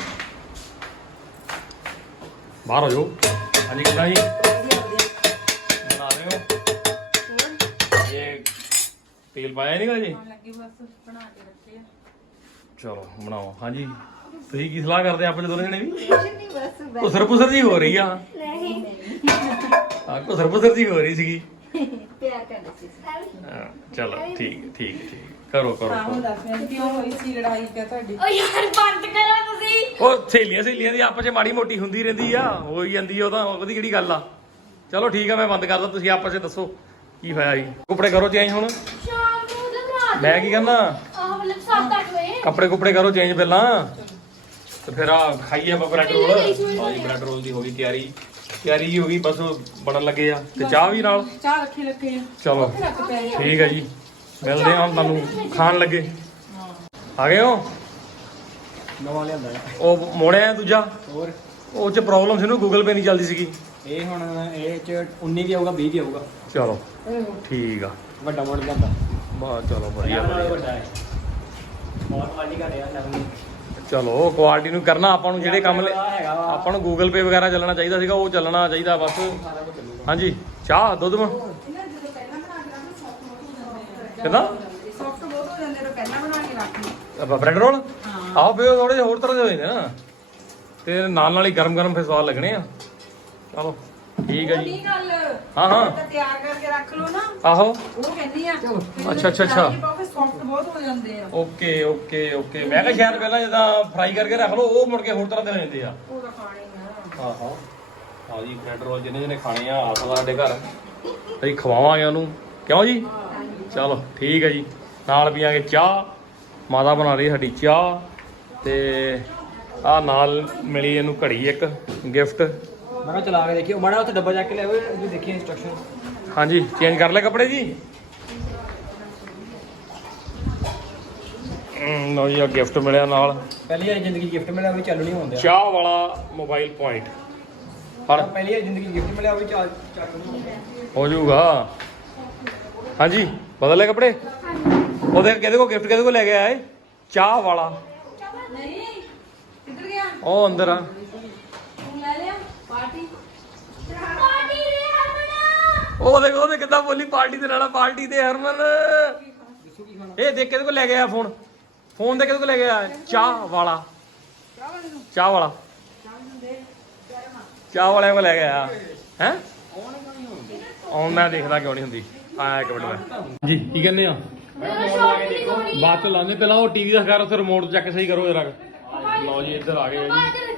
ਬਾਹਰ ਹੋ ਜਾਓ ਹਾਂਜੀ ਕਿੱਦਾਂ ਜੀ ਬਣਾ ਰਹੇ ਹੋ ਇਹ ਤੇਲ ਪਾਇਆ ਨਹੀਂਗਾ ਜੀ ਲੱਗੀ ਬਸ ਬਣਾ ਕੇ ਰੱਖੇ ਆ ਚਲੋ ਬਣਾਓ ਹਾਂਜੀ ਤੁਸੀਂ ਕੀ ਸਲਾਹ ਕਰਦੇ ਆਪਣੇ ਦੋਨੇ ਜਣੇ ਵੀ ਨਹੀਂ ਬਸ ਘੁਸਰ ਪੁਸਰ ਜੀ ਹੋ ਰਹੀ ਆ ਨਹੀਂ ਹਾਂ ਘੁਸਰ ਪੁਸਰ ਜੀ ਹੋ ਰਹੀ ਸੀਗੀ ਪਿਆਰ ਕਰਦੇ ਸੀ ਹਾਂ, ਚਲੋ ਠੀਕ ਹੈ, ਠੀਕ ਹੈ, ਠੀਕ ਹੈ। ਕਰੋ ਕਰੋ ਆਹੋ ਕਰੋ। ਦੱਸ ਮੈਨੂੰ ਕਿਉਂ ਹੋਈ ਸੀ ਲੜਾਈ ਕਿਆ ਤੁਹਾਡੀ ਓ ਯਾਰ ਬੰਦ ਕਰੋ ਤੁਸੀਂ ਉਹ ਸਹੇਲੀਆਂ ਸਹੇਲੀਆਂ ਦੀ ਆਪਸ ਚ ਮਾੜੀ ਮੋਟੀ ਹੁੰਦੀ ਰਹਿੰਦੀ ਆ ਹੋ ਹੀ ਜਾਂਦੀ ਆ ਉਹ ਤਾਂ ਉਹਦੀ ਕਿਹੜੀ ਗੱਲ ਆ ਚਲੋ ਠੀਕ ਆ ਮੈਂ ਬੰਦ ਕਰਦਾ ਤੁਸੀਂ ਆਪਸ ਚ ਦੱਸੋ ਕੀ ਹੋਇਆ ਜੀ ਕੱਪੜੇ ਕਰੋ ਚੇਂਜ ਹੁਣ ਸ਼ਾਮ ਨੂੰ ਲਗਾ ਮੈਂ ਕੀ ਕਰਨਾ ਆਹ ਮਤਲਬ ਸੱਤ ਅੱਠ ਵਜੇ ਕੱਪੜੇ ਕੁਪੜੇ ਕਰੋ ਚੇਂਜ ਪਹਿਲਾਂ ਤੇ ਫਿਰ ਆ ਖਾਈਏ ਆਪਾਂ ਬ੍ਰੈਡ ਰੋਲ ਹਾਂ ਜੀ ਬ੍ਰੈਡ ਰੋਲ ਦੀ ਹੋ ਗਈ ਤਿਆਰੀ ਤਿਆਰੀ ਜੀ ਹੋ ਗਈ ਬਸ ਉਹ ਬਣਨ ਲੱਗੇ ਆ ਤੇ ਚਾਹ ਵੀ ਨਾਲ ਚਾਹ ਰੱਖੀ ਲੱਗੇ ਆ ਚਲੋ ਠੀਕ ਹੈ ਜੀ ਮਿਲਦੇ ਹਾਂ ਹੁਣ ਤੁਹਾਨੂੰ ਖਾਣ ਲੱਗੇ ਆ ਗਏ ਹੋ ਨਵਾਂ ਲਿਆਂਦਾ ਹੈ। ਉਹ ਮੋੜਿਆ ਦੂਜਾ ਹੋਰ ਉਹ ਚ ਪ੍ਰੋਬਲਮ ਸੀ ਨਾ ਗੂਗਲ ਪੇ ਨਹੀਂ ਚੱਲਦੀ ਸੀਗੀ ਇਹ ਹੁਣ ਇਹ ਚ ਉੱਨੀ ਵੀ ਆਊਗਾ ਵੀਹ ਵੀ ਆਊਗਾ ਚਲੋ ਠੀਕ ਆ ਵੱਡਾ ਮਾਡਲ ਲਿਆਂਦਾ ਬਾ ਚਲੋ ਵਧੀਆ ਵਧੀਆ ਵਧੀਆ। ਵੱਡਾ ਹੈ ਬਹੁਤ ਕੁਆਲਿਟੀ ਘਟਿਆ ਲੈਵਲ ਚਲੋ ਕੁਆਲਿਟੀ ਨੂੰ ਕਰਨਾ ਆਪਾਂ ਨੂੰ ਜਿਹੜੇ ਕੰਮ ਲੈ- ਹੈਗਾ ਵਾ ਆਪਾਂ ਨੂੰ ਗੂਗਲ ਪੇ ਵਗੈਰਾ ਚੱਲਣਾ ਚਾਹੀਦਾ ਸੀਗਾ ਉਹ ਚੱਲਣਾ ਚਾਹੀਦਾ ਬਸ ਹਾਂਜੀ ਚਾਹ ਦੁੱਧ ਮ ਕਿਦਾਂ ਸੌਫਟ ਬਹੁਤ ਹੋ ਜਾਂਦੇ ਨੇ ਪਹਿਲਾਂ ਬਣਾ ਕੇ ਰੱਖ ਲਈ ਬ੍ਰੈਡ ਰੋਲ ਆਓ ਫਿਰ ਥੋੜੇ ਜਿਹੇ ਹੋਰ ਤਰ੍ਹਾਂ ਦੇ ਹੋ ਜਾਂਦੇ ਨਾ ਤੇ ਨਾਲ ਨਾਲ ਹੀ ਗਰਮ ਗਰਮ ਫਿਰ ਸਵਾਦ ਲੱਗਣੇ ਆ ਚਲੋ ਠੀਕ ਹੈ ਜੀ ਨਹੀਂ ਗੱਲ ਹਾਂ ਹਾਂ ਤਾਂ ਤਿਆਰ ਕਰਕੇ ਰੱਖ ਲਓ ਨਾ ਆਹੋ ਉਹ ਕਹਿੰਦੀ ਆ ਅੱਛਾ, ਅੱਛਾ, ਅੱਛਾ। ਸੌਫਟ ਬਹੁਤ ਹੋ ਜਾਂਦੇ ਆ ਓਕੇ ਓਕੇ ਓਕੇ ਮੈਂ ਕਿਹਾ ਸ਼ਾਇਦ ਪਹਿਲਾਂ ਜਦਾਂ ਫਰਾਈ ਕਰਕੇ ਰੱਖ ਲਓ ਉਹ ਮੁੜ ਕੇ ਹੋਰ ਤਰ੍ਹਾਂ ਦੇ ਹੋ ਜਾਂਦੇ ਆ ਉਹ ਤਾਂ ਖਾਣੇ ਆ ਆਹੋ ਆਹ ਜੀ ਬ੍ਰੈਡ ਰੋਲ ਜਿਹਨੇ ਜਿਹਨੇ ਖਾਣੇ ਆ ਆ ਸਕਦਾ ਸਾਡੇ ਘਰ ਅਸੀਂ ਖਵਾਵਾਂਗੇ ਉਹਨੂੰ ਕਿਉਂ ਜੀ ਚਲੋ ਠੀਕ ਹੈ ਜੀ ਨਾਲ ਪੀਾਂਗੇ ਚਾਹ ਮਾਤਾ ਬਣਾ ਰਹੀ ਸਾਡੀ ਚਾਹ ਤੇ ਆ ਨਾਲ ਮਿਲੀ ਇਹਨੂੰ ਘੜੀ ਇੱਕ ਗਿਫਟ ਮੈਂ ਕਿਹਾ ਚਲਾ ਕੇ ਦੇਖੀਓ ਮਾੜਾ ਉੱਥੇ ਡੱਬਾ ਚੱਕ ਕੇ ਲਿਆਓ ਇਹ ਦੇਖੀਏ ਇੰਸਟਰਕਸ਼ਨ ਹਾਂਜੀ ਚੇਂਜ ਕਰ ਲੈ ਕੱਪੜੇ ਜੀ ਹਮ, ਲਓ ਜੀ ਆ ਗਿਫਟ ਮਿਲਿਆ ਨਾਲ ਪਹਿਲੀ ਵਾਰੀ ਜ਼ਿੰਦਗੀ ਗਿਫਟ ਮਿਲਿਆ ਉਹ ਵੀ ਚਾਲੂ ਨਹੀਂ ਹੁੰਦੇ ਚਾਹ ਵਾਲਾ ਮੋਬਾਈਲ ਪੁਆਇੰਟ ਪਰ ਪਹਿਲੀ ਵਾਰੀ ਜ਼ਿੰਦਗੀ ਗਿਫਟ ਮਿਲਿਆ ਉਹ ਵੀ ਚਾਲ ਚਾਲੂ ਨਹੀਂ ਹੁੰਦੇ ਹੋ ਜਾਊਗਾ ਹਾਂਜੀ ਬਦਲ ਲੈ ਕੱਪੜੇ ਉਹਦੇ ਕਿਹਦੇ ਕੋ ਗਿਫਟ ਕਿਹਦੇ ਕੋ ਲੈ ਕੇ ਆਇਆ ਏ ਚਾਹ ਵਾਲਾ ਨਹੀਂ ਕਿੱਧਰ ਗਿਆ ਉਹ ਅੰਦਰ ਆ ਤੂੰ ਲੈ ਲਿਆ ਪਾਰਟੀ ਪਾਰਟੀ ਦੇ ਹਰਮਨ ਉਹ ਦੇਖੋ ਉਹਦੇ ਕਿੱਦਾਂ ਬੋਲੀ ਪਾਰਟੀ ਤੇ ਲੈਣਾ ਪਾਰਟੀ ਤੇ ਹਰਮਨ ਇਹ ਦੇਖ ਕਿਹਦੇ ਕੋ ਲੈ ਕੇ ਆਇਆ ਫੋਨ ਫੋਨ ਦੇ ਕਿਹਦੇ ਕੋ ਲੈ ਕੇ ਆਇਆ ਚਾਹ ਵਾਲਾ ਚਾਹ ਵਾਲਾ ਚਾਹ ਵਾਲਿਆਂ ਕੋ ਲੈ ਕੇ ਆਇਆ ਹੈ ਆਉਣ ਮੈਂ ਦੇਖਦਾ ਕਿਉਂ ਨਹੀਂ ਹੁੰਦੀ ਆਇਆ ਇੱਕ ਮਿੰਟ ਮੈਂ ਜੀ ਕੀ ਕਹਿੰਦੇ ਆ ਬਾਅਦ ਚ ਲਾਉਂਦੇ ਪਹਿਲਾਂ ਉਹ ਟੀਵੀ ਦਾ ਖੈਰ ਉੱਥੇ ਰਿਮੋਟ ਚੱਕ ਸਹੀ ਕਰੋ ਜਰਾ ਲਓ ਜੀ ਇੱਧਰ ਆ ਗਏ ਜੀ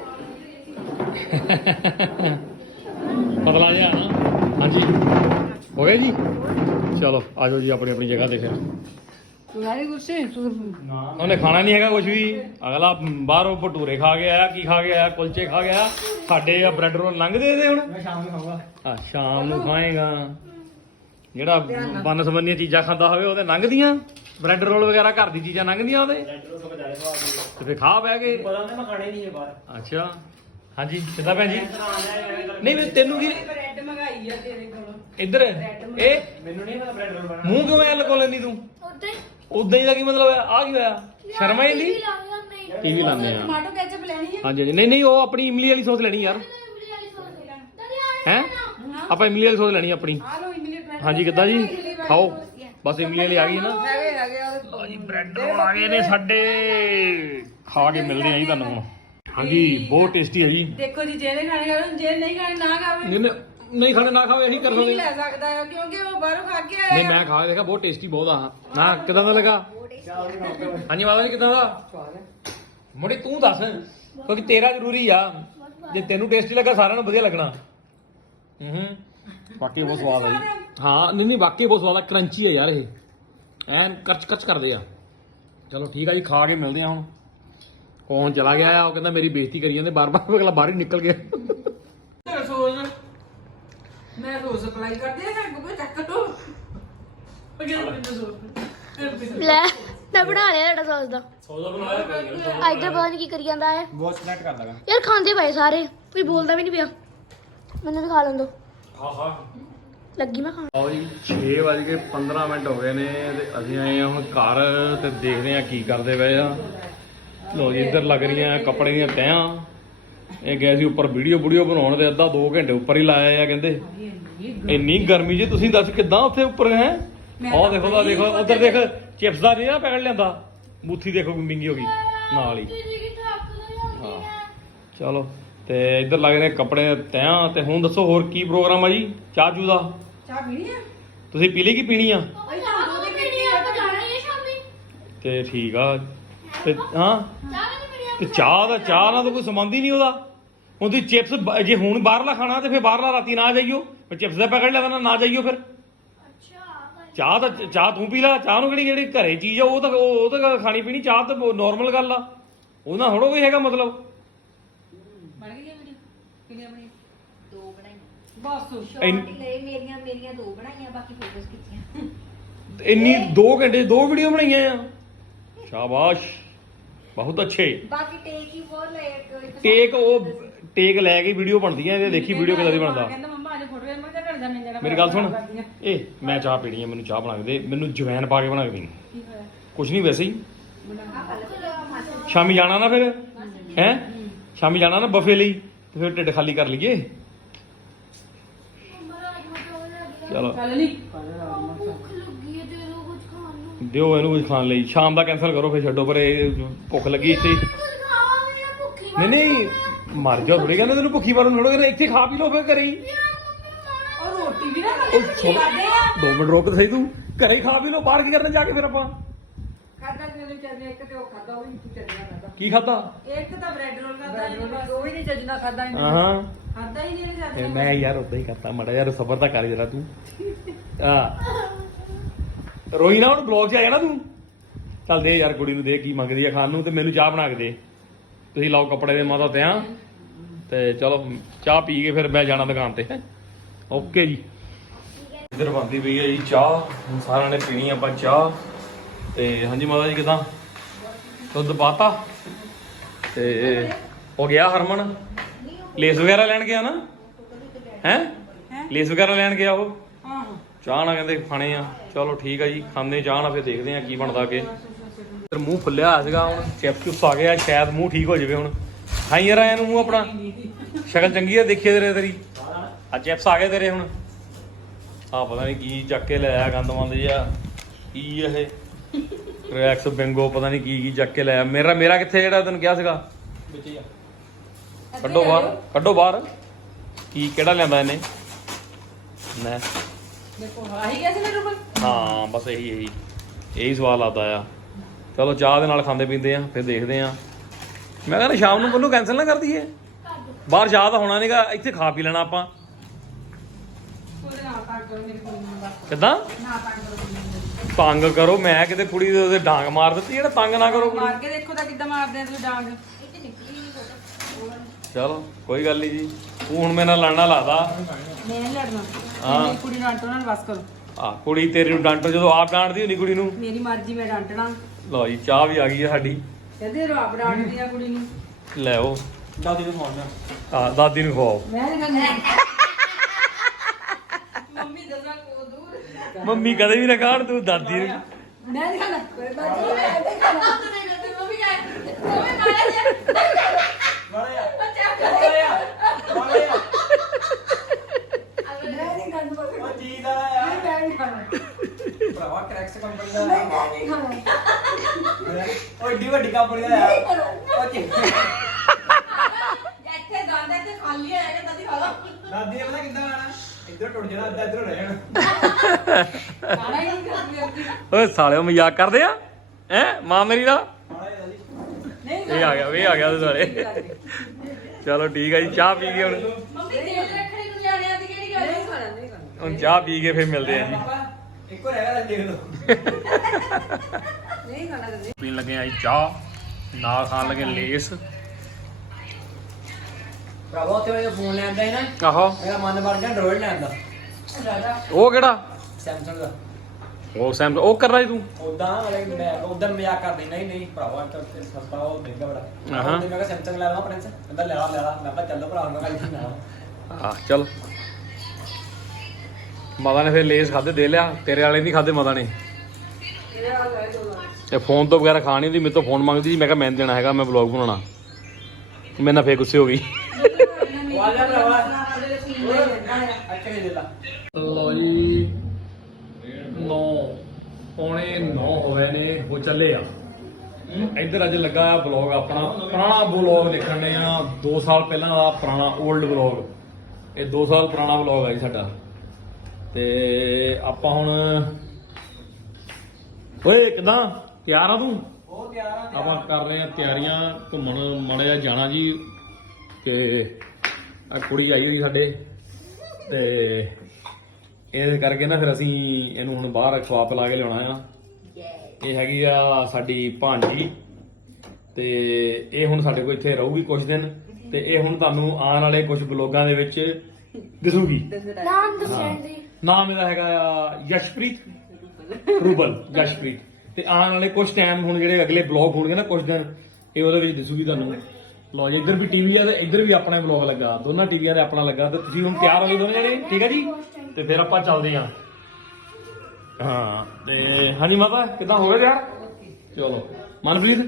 ਪਤਲਾ ਜਿਹਾ ਨਾ ਹਾਂਜੀ ਹੋ ਗਿਆ ਜੀ ਚਲੋ ਆਜੋ ਜੀ ਆਪਣੀ ਆਪਣੀ ਜਗ੍ਹਾ ਦੇਖਿਆ तुम्हारी गुस्से तू ਉਹਨੇ ਖਾਣਾ ਨਹੀਂ ਹੈਗਾ ਕੁਝ ਵੀ ਅਗਲਾ ਬਾਹਰੋਂ ਭਟੂਰੇ ਖਾ ਕੇ ਆਇਆ ਕੀ ਖਾ ਕੇ ਆਇਆ ਕੁਲਚੇ ਖਾ ਕੇ ਆਇਆ ਸਾਡੇ ਆ ਬ੍ਰੈਡ ਰੋਲ ਲੰਘਦੇ ਇਹਦੇ ਹੁਣ ਮੈਂ ਸ਼ਾਮ ਨੂੰ ਖਾਊਂਗਾ ਆ ਸ਼ਾਮ ਨੂੰ ਖਾਏਗਾ ਜਿਹੜਾ ਬੰਨ ਸੰਬੰਧੀਆਂ ਚੀਜ਼ਾਂ ਖਾਂਦਾ ਹੋਵੇ ਉਹਦੇ ਲੰਘਦੀਆਂ ਬ੍ਰੈਡ ਰੋਲ ਵਗੈਰਾ ਘਰ ਦੀ ਚੀਜ਼ਾਂ ਲੰਘਦੀਆਂ ਉਹਦੇ ਤੇ ਫਿਰ ਖਾ ਬਹਿ ਕੇ ਪਤਾ ਨਹੀਂ ਮੈਂ ਖਾਣੇ ਨਹੀਂ ਹੈ ਬਾਹਰ ਅੱਛਾ ਹਾਂਜੀ ਕਿੱਦਾਂ ਭੈਣ ਜੀ ਨਹੀਂ ਮੈਂ ਤੈਨੂੰ ਕੀ ब्रेड मंगाई है तेरे कोलों ਇੱਧਰ ਇਹ ਮੈਨੂੰ ਨਹੀਂ ਪਤਾ ਬ੍ਰੈਡ ਰੋਲ ਬਣਾਉਣਾ ਮੂੰਹ ਕਿਵੇਂ ਲਗੋ ਲੈਂਦੀ ਤੂੰ ਉਦਾਂ ਹੀ ਦਾ ਕੀ ਮਤਲਬ ਹੈ ਆ ਕੀ ਹੋਇਆ ਸ਼ਰਮਾ ਹੀ ਨਹੀਂ ਟੀਵੀ ਲਾਉਂਦੇ ਆ टमाटो केचप लेनी है ਹਾਂਜੀ ਹਾਂਜੀ ਨਹੀਂ ਨਹੀਂ ਉਹ ਆਪਣੀ ਇਮਲੀ ਵਾਲੀ ਸੌਸ ਲੈਣੀ ਯਾਰ ਹੈ ਆਪਾਂ ਇਮਲੀ ਵਾਲੀ ਸੌਸ ਲੈਣੀ ਆਪਣੀ आ लो इमली ब्रेड ਹਾਂਜੀ ਕਿੱਦਾਂ ਜੀ ਖਾਓ ਬਸ ਇਮਲੀ ਵਾਲੀ ਆ ਗਈ ਨਾ आगे आगे ਹਾਂਜੀ ਬ੍ਰੈਡ ਰੋਲ ਆ ਗਏ ਨੇ ਸਾਡੇ ਖਾ ਕੇ ਮਿਲਦੇ ਆ ਜੀ ਤੁਹਾਨੂੰ ਹੁਣ ਹਾਂਜੀ ਬਹੁਤ ਟੇਸਟੀ ਹੈ ਜੀ देखो जी जेने खाने खाओ जे नहीं खाने ना खावे ਨਹੀਂ ਨਹੀਂ ਨਹੀਂ ਖਾਣੇ ਨਾ ਖਾਓ ਇਹੀ ਕਰ नहीं ਸਕਦੇ ले सकता है क्योंकि वो बाहरों खा के ਨਹੀਂ आया ਮੈਂ ਖਾ ਕੇ ਦੇਖਾ ਬਹੁਤ ਟੇਸਟੀ ਬਹੁਤ ਆ ਨਾ ਕਿਦਾਂ ਦਾ ਲੱਗਾ ਹਾਂਜੀ ਮਾਤਾ ਜੀ ਕਿਦਾਂ ਦਾ ਮੋੜੀ ਤੂੰ ਦੱਸ ਕਿਉਂਕਿ ਤੇਰਾ ਜ਼ਰੂਰੀ ਆ ਜੇ ਤੈਨੂੰ ਟੇਸਟੀ ਲੱਗਾ ਸਾਰਿਆਂ ਨੂੰ ਵਧੀਆ ਲੱਗਣਾ ਹੂੰ ਬਾਕੀ ਬਹੁਤ ਸਵਾਦ ਆ ਜੀ ਹਾਂ ਨਹੀਂ ਨਹੀਂ ਬਾਕੀ ਬਹੁਤ ਸਵਾਦ ਆ ਕਰੰਚੀ ਆ ਯਾਰ ਇਹ ਐਨ ਕਚ ਕਚ ਕਰਦੇ ਆ ਚਲੋ ਠੀਕ ਆ ਜੀ ਖਾ ਕੇ ਮਿਲਦੇ ਆ ਹੁਣ ਕੌਣ ਚਲਾ ਗਿਆ ਆ ਉਹ ਕਹਿੰਦਾ ਮੇਰੀ ਬੇਇੱਜ਼ਤੀ ਕਰੀ ਜਾਂਦੇ ਬਾਰ ਬਾਰ ਅਗਲਾ ਬਾਹਰ ਹੀ ਨਿਕਲ ਗਿਆ सोच मैं रोज सप्लाई कर दिया है को चेक करो ਲੈ ਮੈਂ ਬਣਾ ਲਿਆ ਤੁਹਾਡਾ ਸੌਸ ਦਾ ਸੌਦਾ ਬਣਾਇਆ ਇੱਧਰ ਪਤਾ ਨਹੀਂ ਕੀ ਕਰੀ ਜਾਂਦਾ ਹੈ ਬਹੁਤ ਸਿਲੈਕਟ ਕਰ ਲਗਾ ਯਾਰ ਖਾਂਦੇ ਪਏ ਸਾਰੇ ਕੋਈ ਬੋਲਦਾ ਵੀ ਨਹੀਂ ਪਿਆ ਮੈਨੂੰ ਤਾਂ ਖਾ ਲੈਣ ਦੋ ਹਾਂ ਹਾਂ ਲੱਗੀ ਮੈਂ ਖਾਣ ਆਓ ਜੀ ਛੇ ਵੱਜ ਕੇ ਪੰਦਰਾਂ ਮਿੰਟ ਹੋ ਗਏ ਨੇ ਤੇ ਅਸੀਂ ਆਏ ਹਾਂ ਹੁਣ ਘਰ ਤੇ ਦੇਖਦੇ ਹਾਂ ਕੀ ਕਰਦੇ ਪਏ ਆ ਲੋ ਜੀ ਇੱਧਰ ਲੱਗ ਰਹੀਆਂ ਕੱਪੜੇ ਦੀਆਂ ਤਹਿਆਂ ਇਹ ਗਏ ਸੀ ਉੱਪਰ ਵੀਡੀਓ ਵੀਡੀਓ ਬਣਾਉਣ ਦੇ ਅੱਧਾ ਦੋ ਘੰਟੇ ਉੱਪਰ ਹੀ ਲਾਇਆ ਆ ਕਹਿੰਦੇ ਇੰਨੀ ਗਰਮੀ ਜੀ ਤੁਸੀਂ ਦੱਸ ਕਿੱਦਾਂ ਉੱਥੇ ਉੱਪਰ ਹੈ ਆਹ ਦੇਖੋ ਦਾ ਦੇਖੋ ਉਧਰ ਦੇਖ ਚਿਪਸ ਦਾ ਨਹੀਂ ਨਾ ਪੈਕਟ ਲਿਆਂਦਾ ਬੂਥੀ ਦੇਖੋ ਮਹਿੰਗੀ ਹੋ ਗਈ ਨਾਲ ਹੀ ਹਾਂ ਚਲੋ ਤੇ ਇੱਧਰ ਲੱਗ ਰਹੇ ਕੱਪੜੇ ਤਹਿਆਂ ਤੇ ਹੁਣ ਦੱਸੋ ਹੋਰ ਕੀ ਪ੍ਰੋਗਰਾਮ ਆ ਜੀ ਚਾਹ ਚੂ ਦਾ चाय पीनी है ਤੁਸੀਂ ਪੀ ਲਈ ਕੀ ਪੀਣੀ ਆ ਭਾਈ ਸਾਨੂੰ ਦੋ ਦੇ ਪੀਣੀ ਆ ਜਾਣਾ ਹੈ ਸ਼ਾਮੀ ਤੇ ਠੀਕ ਆ ਤੇ ਹਾਂ ਤੇ ਚਾਹ ਦਾ ਚਾਹ ਨਾਲ ਤਾਂ ਕੋਈ ਸੰਬੰਧ ਹੀ ਨਹੀਂ ਉਹਦਾ ਹੁਣ ਤੁਸੀਂ ਚਿਪਸ ਜੇ ਹੁਣ ਬਾਹਰਲਾ ਖਾਣਾ ਤੇ ਫਿਰ ਬਾਹਰਲਾ ਰਾਤੀ ਨਾ ਜਾਈਓ ਫਿਰ ਚਿਪਸ ਦਾ ਪੈਕਟ ਲੈ ਦੇਣਾ ਨਾ ਜਾਈਓ ਫਿਰ ਚਾਹ ਤਾਂ ਚਾਹ ਤੂੰ ਪੀ ਲਾ ਚਾਹ ਨੂੰ ਕਿਹੜੀ ਜਿਹੜੀ ਘਰੇ ਚੀਜ਼ ਆ ਉਹ ਤਾਂ ਉਹ ਉਹ ਤਾਂ ਖਾਣੀ ਪੀਣੀ ਚਾਹ ਤਾਂ ਨੋਰਮਲ ਗੱਲ ਆ ਉਹਦਾ ਥੋੜਾ ਕੋਈ ਹੈਗਾ ਮਤਲਬ बन गई है वीडियो कितनी बनी ਦੋ ਬਣਾਈਆਂ बस ਇੰਨ- ਸ਼ਾਰਟ ਲਈ ਮੇਰੀਆਂ ਮੇਰੀਆਂ ਦੋ ਬਣਾਈਆਂ ਬਾਕੀ ਫੋਟੋਜ਼ ਕੀਤੀਆਂ ਇੰਨੀ ਦੋ ਘੰਟੇ 'ਚ ਦੋ ਵੀਡੀਓ ਬਣਾਈਆਂ ਆ ਸ਼ਾਬਾਸ਼ ਬਹੁਤ ਅੱਛੇ ਬਾਕੀ ਟੇਕ ਹੀ ਬਹੁਤ ਲੈ ਇੱਕ ਟੇਕ ਉਹ ਟੇਕ ਲੈ ਕੇ ਵੀਡੀਓ ਬਣਦੀ ਆ ਇਹਦੇ ਦੇਖੀ ਵੀਡੀਓ ਕਿਦਾਂ ਦੀ ਬਣਦਾ कहंदा मम्मा आज फोटो मैं क्या कर जाने जरा ਮੇਰੀ ਗੱਲ ਸੁਣ ਇਹ ਮੈਂ ਚਾਹ ਪੀਣੀ ਆ ਮੈਨੂੰ ਚਾਹ ਬਣਾ ਕੇ ਦੇ ਮੈਨੂੰ ਜਵੈਨ ਪਾ ਕੇ ਬਣਾ ਕੇ ਦੇਣੀ ਕੁਛ ਨਹੀਂ ਵੈਸੇ ਹੀ ਸ਼ਾਮੀ ਜਾਣਾ ਨਾ ਫਿਰ ਹੈ ਸ਼ਾਮੀ ਜਾਣਾ ਨਾ ਬਫੇ ਲਈ ਤੇ ਫਿਰ ਢਿੱਡ ਖਾਲੀ ਕਰ ਲਈਏ ਚਲੋ चल नहीं ਦਿਓ ਇਹਨੂੰ ਕੁਝ ਖਾਣ ਲਈ ਸ਼ਾਮ ਦਾ ਕੈਨਸਲ ਕਰੋ ਫਿਰ ਛੱਡੋ ਪਰ ਇਹ ਭੁੱਖ ਲੱਗੀ ਇੱਥੇ ਨਹੀਂ ਨਹੀਂ ਮਰ ਜਾਓ ਥੋੜੀ ਕਹਿੰਦੇ ਤੈਨੂੰ ਭੁੱਖੀ ਮਾਰੂ ਥੋੜਾ ਕਹਿੰਦਾ ਇੱਥੇ ਖਾ ਪੀ ਲਓ ਫਿਰ ਘਰੇ ਹੀ और रोटी भी ना ਉਹ ਥੋੜ੍ਹਾ- ਦੋ ਮਿੰਟ ਰੁਕ ਤੇ ਸਹੀ ਤੂੰ ਘਰੇ ਹੀ ਖਾ ਪੀ ਲਓ ਬਾਹਰ ਕੀ ਕਰਨ ਜਾ ਕੇ ਫਿਰ ਆਪਾਂ खादा चल चल एक ते वो खादा वो भी चलना खादा ਕੀ ਖਾਦਾ एक तो ब्रेड रोल खादा वो भी नहीं चजना खादा ही ਹਾਂ ਹਾਂ खादा ही नहीं ਤੇ जाता ਮੈਂ ਯਾਰ ਉਦਾਂ ਹੀ ਕਰਤਾ ਮੜਾ ਯਾਰ ਸਬਰ ਤਾਂ ਕਰ ਜਰਾ ਤੂੰ ਆ ਰੋਈ ਨਾ ਹੁਣ ਬਲੌਗ 'ਚ ਆ ਜਾਣਾ ਤੂੰ ਚੱਲ ਦੇ ਯਾਰ ਕੁੜੀ ਨੂੰ ਦੇ ਕੀ ਮੰਗਦੀ ਆ ਖਾਣ ਨੂੰ ਤੇ ਮੈਨੂੰ ਚਾਹ ਬਣਾ ਕੇ ਦੇ ਤੁਸੀਂ ਲਾਓ ਕੱਪੜੇ ਦੇ ਮਾਤਾ ਤੇ ਆ ਤੇ ਚਲੋ ਚਾਹ ਪੀ ਕੇ ਫਿਰ ਮੈਂ ਜਾਣਾ ਦੁਕਾਨ ਤੇ ਓਕੇ ਜੀ ਇੱਧਰ ਬਣਦੀ ਪਈ ਹੈ ਜੀ ਚਾਹ ਹੁਣ ਸਾਰਿਆਂ ਨੇ ਪੀਣੀ ਆਪਾਂ ਚਾਹ ਤੇ ਹਾਂਜੀ ਮਾਤਾ ਜੀ ਕਿਦਾਂ ਦੁੱਧ ਪਾਤਾ ਤੇ ਹੋ ਗਿਆ ਹਰਮਨ ਲੇਸ ਵਗੈਰਾ ਲੈਣ ਗਿਆ ਨਾ ਹੈ ਲੇਸ ਵਗੈਰਾ ਲੈਣ ਗਿਆ ਉਹ हां ਚਾਹ ਨਾ ਕਹਿੰਦੇ ਖਾਣੇ ਆ ਚਲੋ ਠੀਕ ਆ ਜੀ ਖਾਂਦੇ ਚਾਹ ਨਾ ਫਿਰ ਦੇਖਦੇ ਆ ਕੀ ਬਣਦਾ ਅੱਗੇ ਤੇ ਮੂੰਹ ਫੁੱਲਿਆ ਹੋਇਆ ਸੀਗਾ ਹੁਣ ਚਿਪ ਚੁੱਪ ਆ ਗਿਆ ਸ਼ਾਇਦ ਮੂੰਹ ਠੀਕ ਹੋ ਜਾਵੇ ਹੁਣ ਖਾਈ ਯਾਰ ਐਨੂੰ ਮੂੰਹ ਆਪਣਾ ਸ਼ਕਲ ਚੰਗੀ ਆ ਦੇਖੀਏ ਤੇਰੇ ਤੇਰੀ ਆ ਚਿਪਸ ਆ ਗਏ ਤੇਰੇ ਹੁਣ ਆ ਪਤਾ ਨਹੀਂ ਕੀ ਚੱਕ ਕੇ ਲੈ ਆਇਆ ਗੰਦ ਮੰਦ ਜਿਹਾ ਕੀ ਇਹ ਰੈਕਸ ਬਿੰਗੋ ਪਤਾ ਨਹੀਂ ਕੀ ਕੀ ਚੱਕ ਕੇ ਲੈ ਆਇਆ ਮੇਰਾ ਮੇਰਾ ਕਿੱਥੇ ਜਿਹੜਾ ਤੈਨੂੰ ਕਿਹਾ ਸੀਗਾ ਕੱਢੋ ਬਾਹਰ ਕੱਢੋ ਬਾਹਰ ਕੀ ਕਿਹੜਾ ਲਿਆਂਦਾ ਇਹਨੇ ਮੈਂ देखो आई कैसे मेरे ऊपर ਹਾਂ ਬਸ ਇਹੀ ਇਹੀ ਇਹੀ ਸਵਾਲ ਆਦਾ ਆ ਚਲੋ ਚਾਹ ਦੇ ਨਾਲ ਖਾਂਦੇ ਪੀਂਦੇ ਆ ਫਿਰ ਦੇਖਦੇ ਆ ਮੈਂ ਕਹਿੰਦਾ ਸ਼ਾਮ ਨੂੰ ਮੈਨੂੰ ਕੈਨਸਲ ਨਾ ਕਰ ਦਈਏ ਬਾਹਰ ਜਾ ਤਾਂ ਹੋਣਾ ਨਹੀਂਗਾ ਇੱਥੇ ਖਾ ਪੀ ਲੈਣਾ ਆਪਾਂ ਉਹਦੇ ਨਾਲ ਕਾਟ ਕਰੋ ਮੇਰੇ ਕੋਲ ਨਹੀਂ ਬਸ ਕਿੱਦਾਂ ਨਾ ਕਾਟ ਕਰੋ ਤੰਗ ਕਰੋ ਮੈਂ ਕਿਤੇ ਕੁੜੀ ਦੇ ਉਹਦੇ ਡਾਂਗ ਮਾਰ ਦਿੱਤੀ ਜਿਹੜਾ ਤੰਗ ਨਾ ਕਰੋ ਕੁੜੀ। ਮਾਰ ਕੇ ਦੇਖੋ ਤਾਂ ਕਿੱਦਾਂ ਮਾਰਦੇ ਆ ਤੁਸੀਂ ਡਾਂਗ। ਚਲੋ ਕੋਈ ਗੱਲ ਨਹੀਂ ਜੀ ਤੂੰ ਹੁਣ ਮੇਰੇ ਨਾਲ ਲੜਨਾ ਲਾਦਾ ਮੈਂ ਨਹੀਂ ਲੜਨਾ। ਹਾਂ। ਮੇਰੀ ਕੁੜੀ ਡਾਂਟੋ ਨਾਲ ਬਸ ਕਰੋ। ਆ ਕੁੜੀ ਤੇਰੀ ਨੂੰ ਡਾਂਟੋ ਜਦੋਂ ਆਪ ਡਾਂਟਦੀ ਹੁੰਦੀ ਕੁੜੀ ਨੂੰ। ਮੇਰੀ ਮਰਜ਼ੀ ਮੈਂ ਡਾਂਟਣਾ। ਲਓ ਜੀ ਚਾਹ ਵੀ ਆ ਗਈ ਹੈ ਸਾਡੀ। ਕਹਿੰਦੇ ਆਪ ਡਾਂਟਦੀ ਆ ਕੁੜੀ ਨੂੰ। ਲੈ ਆਓ ਦਾਦੀ ਨੂੰ ਫੋਨ ਆ ਦਾਦੀ ਨੂੰ ਖਵਾਓ। ਮੈਂ ਨਹੀਂ ਕਹਿੰਦੀ। ਮੰਮੀ ਦੱਸਣਾ ਕੋ ਦੂਰ। ਮੰਮੀ ਕਦੇ ਵੀ ਨਾ ਖਾਣ ਤੂੰ ਦਾਦੀ ਨੂੰ। ਮੈਂ ਨਹੀਂ ਖਾਣਾ। ਕੋਈ ਬਾਤ ਨਹੀਂ। ਮੰਮੀ ਕਹੇ ਮੰਮੀ ਮਾਰਿਆ ਜਾ। ਮਾਰਿਆ ਬੱਚਾ ਮਾਰਿਆ ਮਾਰਿਆ ਮੈਂ ਨਹੀਂ ਖਾਣਾ। ਉਹ ਚੀਜ਼ ਆ ਯਾਰ ਮੈਂ ਨਹੀਂ ਖਾਣਾ। ਭਰਾਵਾ ਕ੍ਰੈਕਸ ਕੰਪਨੀ ਦਾ ਮੈਂ ਨਹੀਂ ਖਾਣਾ। ਉਹ ਏਡੀ ਵੱਡੀ ਕੰਪਨੀ ਦਾ ਯਾਰ ਉਹ ਚੀਜ਼ ਇੱਥੇ ਦੰਦ ਇੱਥੇ ਖਾਲੀ ਆ ਇਹਨੇ ਤਦੀ ਖਾ ਲਾ। ਦਾਦੀ ਨੇ ਪਤਾ ਕਿੱਦਾਂ ਆਣਾ ਇੱਧਰ ਟੁੱਟ ਜਾਣਾ ਅੱਧਾ ਇੱਧਰ ਰਹਿ ਜਾਣਾ ਖਾਣਾ ਹੀ ਨਹੀਂ ਖਾਂਦੀ। ਓਏ ਸਾਲਿਓ ਮਜ਼ਾਕ ਕਰਦੇ ਆ ਹੈ ਮਾਂ ਮੇਰੀ ਦਾ। ਮਾਰਿਆ ਦਾਦੀ ਨਹੀਂ ਇਹ ਆ ਗਿਆ ਇਹ ਆ ਗਿਆ ਤੇ ਸਾਰੇ ਚਲੋ ਠੀਕ ਹੈ ਜੀ ਚਾਹ ਪੀ ਕੇ ਹੁਣ ਮੰਮੀ ਤੇਲ ਰੱਖਣੇ ਨੂੰ ਜਾਣਿਆ ਦੀ ਕਿਹੜੀ ਗੱਲ ਨਹੀਂ ਖਾਣਾ ਨਹੀਂ ਖਾਣਾ। ਹੁਣ ਚਾਹ ਪੀ ਕੇ ਫਿਰ ਮਿਲਦੇ ਆ ਜੀ। ਪਾਪਾ ਇੱਕੋ ਰਹਿ ਗਿਆ ਦੇਖ ਲਓ ਨਹੀਂ ਖਾਣਾ ਤੇ ਪੀਣ ਲੱਗੇ ਆ ਜੀ ਚਾਹ ਨਾਲ ਖਾਣ ਲੱਗੇ ਲੇਸ। ਭਰਾਵਾ ਉੱਥੇ ਉਹ ਫੋਨ ਲੈਂਦਾ ਸੀ ਨਾ ਆਹੋ ਮੇਰਾ ਮਨ ਬਣ ਗਿਆ ਐਂਡਰੋਇਡ ਲੈਣ ਦਾ ਉਹ ਕਿਹੜਾ ਸੈਮਸੰਗ ਦਾ ਉਹ ਸੈਮ ਉਹ ਕਰ ਰਹੀ ਤੂੰ। ਉਦਾਂ ਵਾਲੇ ਮੈਂ ਉਦਾਂ ਮਜ਼ਾਕ ਕਰਦੇ ਨਹੀਂ ਨਹੀਂ ਭਰਾਵਾ ਤਾਂ ਤੇ ਸਸਤਾ ਉਹ ਮਹਿੰਗਾ ਬੜਾ ਆਹਾਂ। ਤੇ ਮੈਂ ਕਿਹਾ ਸੈਮਸੰਗ ਲੈ ਲਵਾਂ ਪ੍ਰਿੰਸ ਕਹਿੰਦਾ ਲੈ ਲਾ ਲੈ ਲਾ ਮੈਂ ਕਿਹਾ ਚੱਲੋ ਭਰਾ ਮੈਂ ਕੱਲ ਨਾ ਆ ਚੱਲ ਮਾਤਾ ਨੇ ਫਿਰ ਲੇਸ ਖਾਦੇ ਦੇ ਲਿਆ ਤੇਰੇ ਵਾਲੇ ਨਹੀਂ ਖਾਦੇ ਮਾਤਾ ਨੇ। ਇਹ ਫੋਨ ਤੋਂ ਵਗੈਰਾ ਖਾਣੀ ਹੁੰਦੀ ਮੇਰੇ ਤੋਂ ਫੋਨ ਮੰਗਦੀ ਸੀ ਮੈਂ ਕਿਹਾ ਮੈਂ ਨੀ ਦੇਣਾ ਹੈਗਾ ਮੈਂ ਵਲੌਗ ਬਣਾਉਣਾ ਮੇਰੇ ਨਾਲ ਫੇਰ ਗੁੱਸੇ ਹੋ ਗਈ। ਉਹ ਆ ਜਾ ਭਰਾਵਾ ਅੱਛਾ ਹੀ ਦੇ ਲਾ ਲੋ ਜੀ ਨੌ ਪੌਣੇ ਨੌ ਹੋਏ ਨੇ ਉਹ ਚੱਲੇ ਆ ਇੱਧਰ ਅੱਜ ਲੱਗਾ ਆ ਬਲੌਗ ਆਪਣਾ ਪੁਰਾਣਾ ਬਲੌਗ ਲਿਖਣ ਨੇ ਆ ਦੋ ਸਾਲ ਪਹਿਲਾਂ ਦਾ ਪੁਰਾਣਾ 올ਡ ਬਲੌਗ। ਇਹ ਦੋ ਸਾਲ ਪੁਰਾਣਾ ਬਲੌਗ ਆ ਜੀ ਸਾਡਾ ਤੇ ਆਪਾਂ ਹੁਣ ਓਏ ਕਿਦਾਂ ਤਿਆਰ ਆ ਤੂੰ। ਉਹ ਤਿਆਰ ਆ ਆਪਾਂ ਕਰ ਰਹੇ ਆ ਤਿਆਰੀਆਂ ਘੁੰਮਣ ਮਾੜਾ ਜਿਹਾ ਜਾਣਾ ਜੀ ਤੇ ਆ ਕੁੜੀ ਆਈ ਹੋਈ ਸਾਡੇ ਤੇ ਇਹਦੇ ਕਰਕੇ ਨਾ ਫਿਰ ਅਸੀਂ ਇਹਨੂੰ ਹੁਣ ਬਾਹਰ ਖਵਾ ਪਿਲਾ ਕੇ ਲਿਆਉਣਾ ਆ। ਇਹ ਹੈਗੀ ਆ ਸਾਡੀ ਭਾਂਜੀ ਤੇ ਇਹ ਹੁਣ ਸਾਡੇ ਕੋਲ ਇੱਥੇ ਰਹੂਗੀ ਕੁਝ ਦਿਨ ਤੇ ਇਹ ਹੁਣ ਤੁਹਾਨੂੰ ਆਉਣ ਵਾਲੇ ਕੁਝ ਬਲੌਗਾਂ ਦੇ ਵਿੱਚ ਦਿਸੂਗੀ। ਨਾਮ ਦੱਸਣ ਦੀ ਨਾਮ ਇਹਦਾ ਹੈਗਾ ਆ ਯਸ਼ਪ੍ਰੀਤ ਰੂਬਲ ਯਸ਼ਪ੍ਰੀਤ ਤੇ ਆਉਣ ਵਾਲੇ ਕੁਝ ਟਾਈਮ ਹੁਣ ਜਿਹੜੇ ਅਗਲੇ ਬਲੌਗ ਹੋਣਗੇ ਨਾ ਕੁਝ ਦਿਨ ਇਹ ਉਹਦੇ ਵਿੱਚ ਦਿਸੂਗੀ ਤੁਹਾਨੂੰ। ਲਓ ਜੀ ਇੱਧਰ ਵੀ ਟੀਵੀ ਆ ਤੇ ਇੱਧਰ ਵੀ ਆਪਣਾ ਬਲੌਗ ਲੱਗਾ ਦੋਨਾਂ ਟੀਵੀਆਂ ਦੇ ਆਪਣਾ ਲੱਗਾ ਤੇ ਤੁਸੀਂ ਹੁਣ ਤਿਆਰ ਹੋ ਜਾਓ ਦੋਨੇ ਜਣੇ ਠੀਕ ਹੈ ਜੀ ਤੇ ਫਿਰ ਆਪਾਂ ਚੱਲਦੇ ਹਾਂ। ਹਾਂ ਤੇ ਹਾਂਜੀ ਮਾਤਾ ਕਿੱਦਾਂ ਹੋ ਗਏ ਯਾਰ ਚਲੋ ਮਨਪ੍ਰੀਤ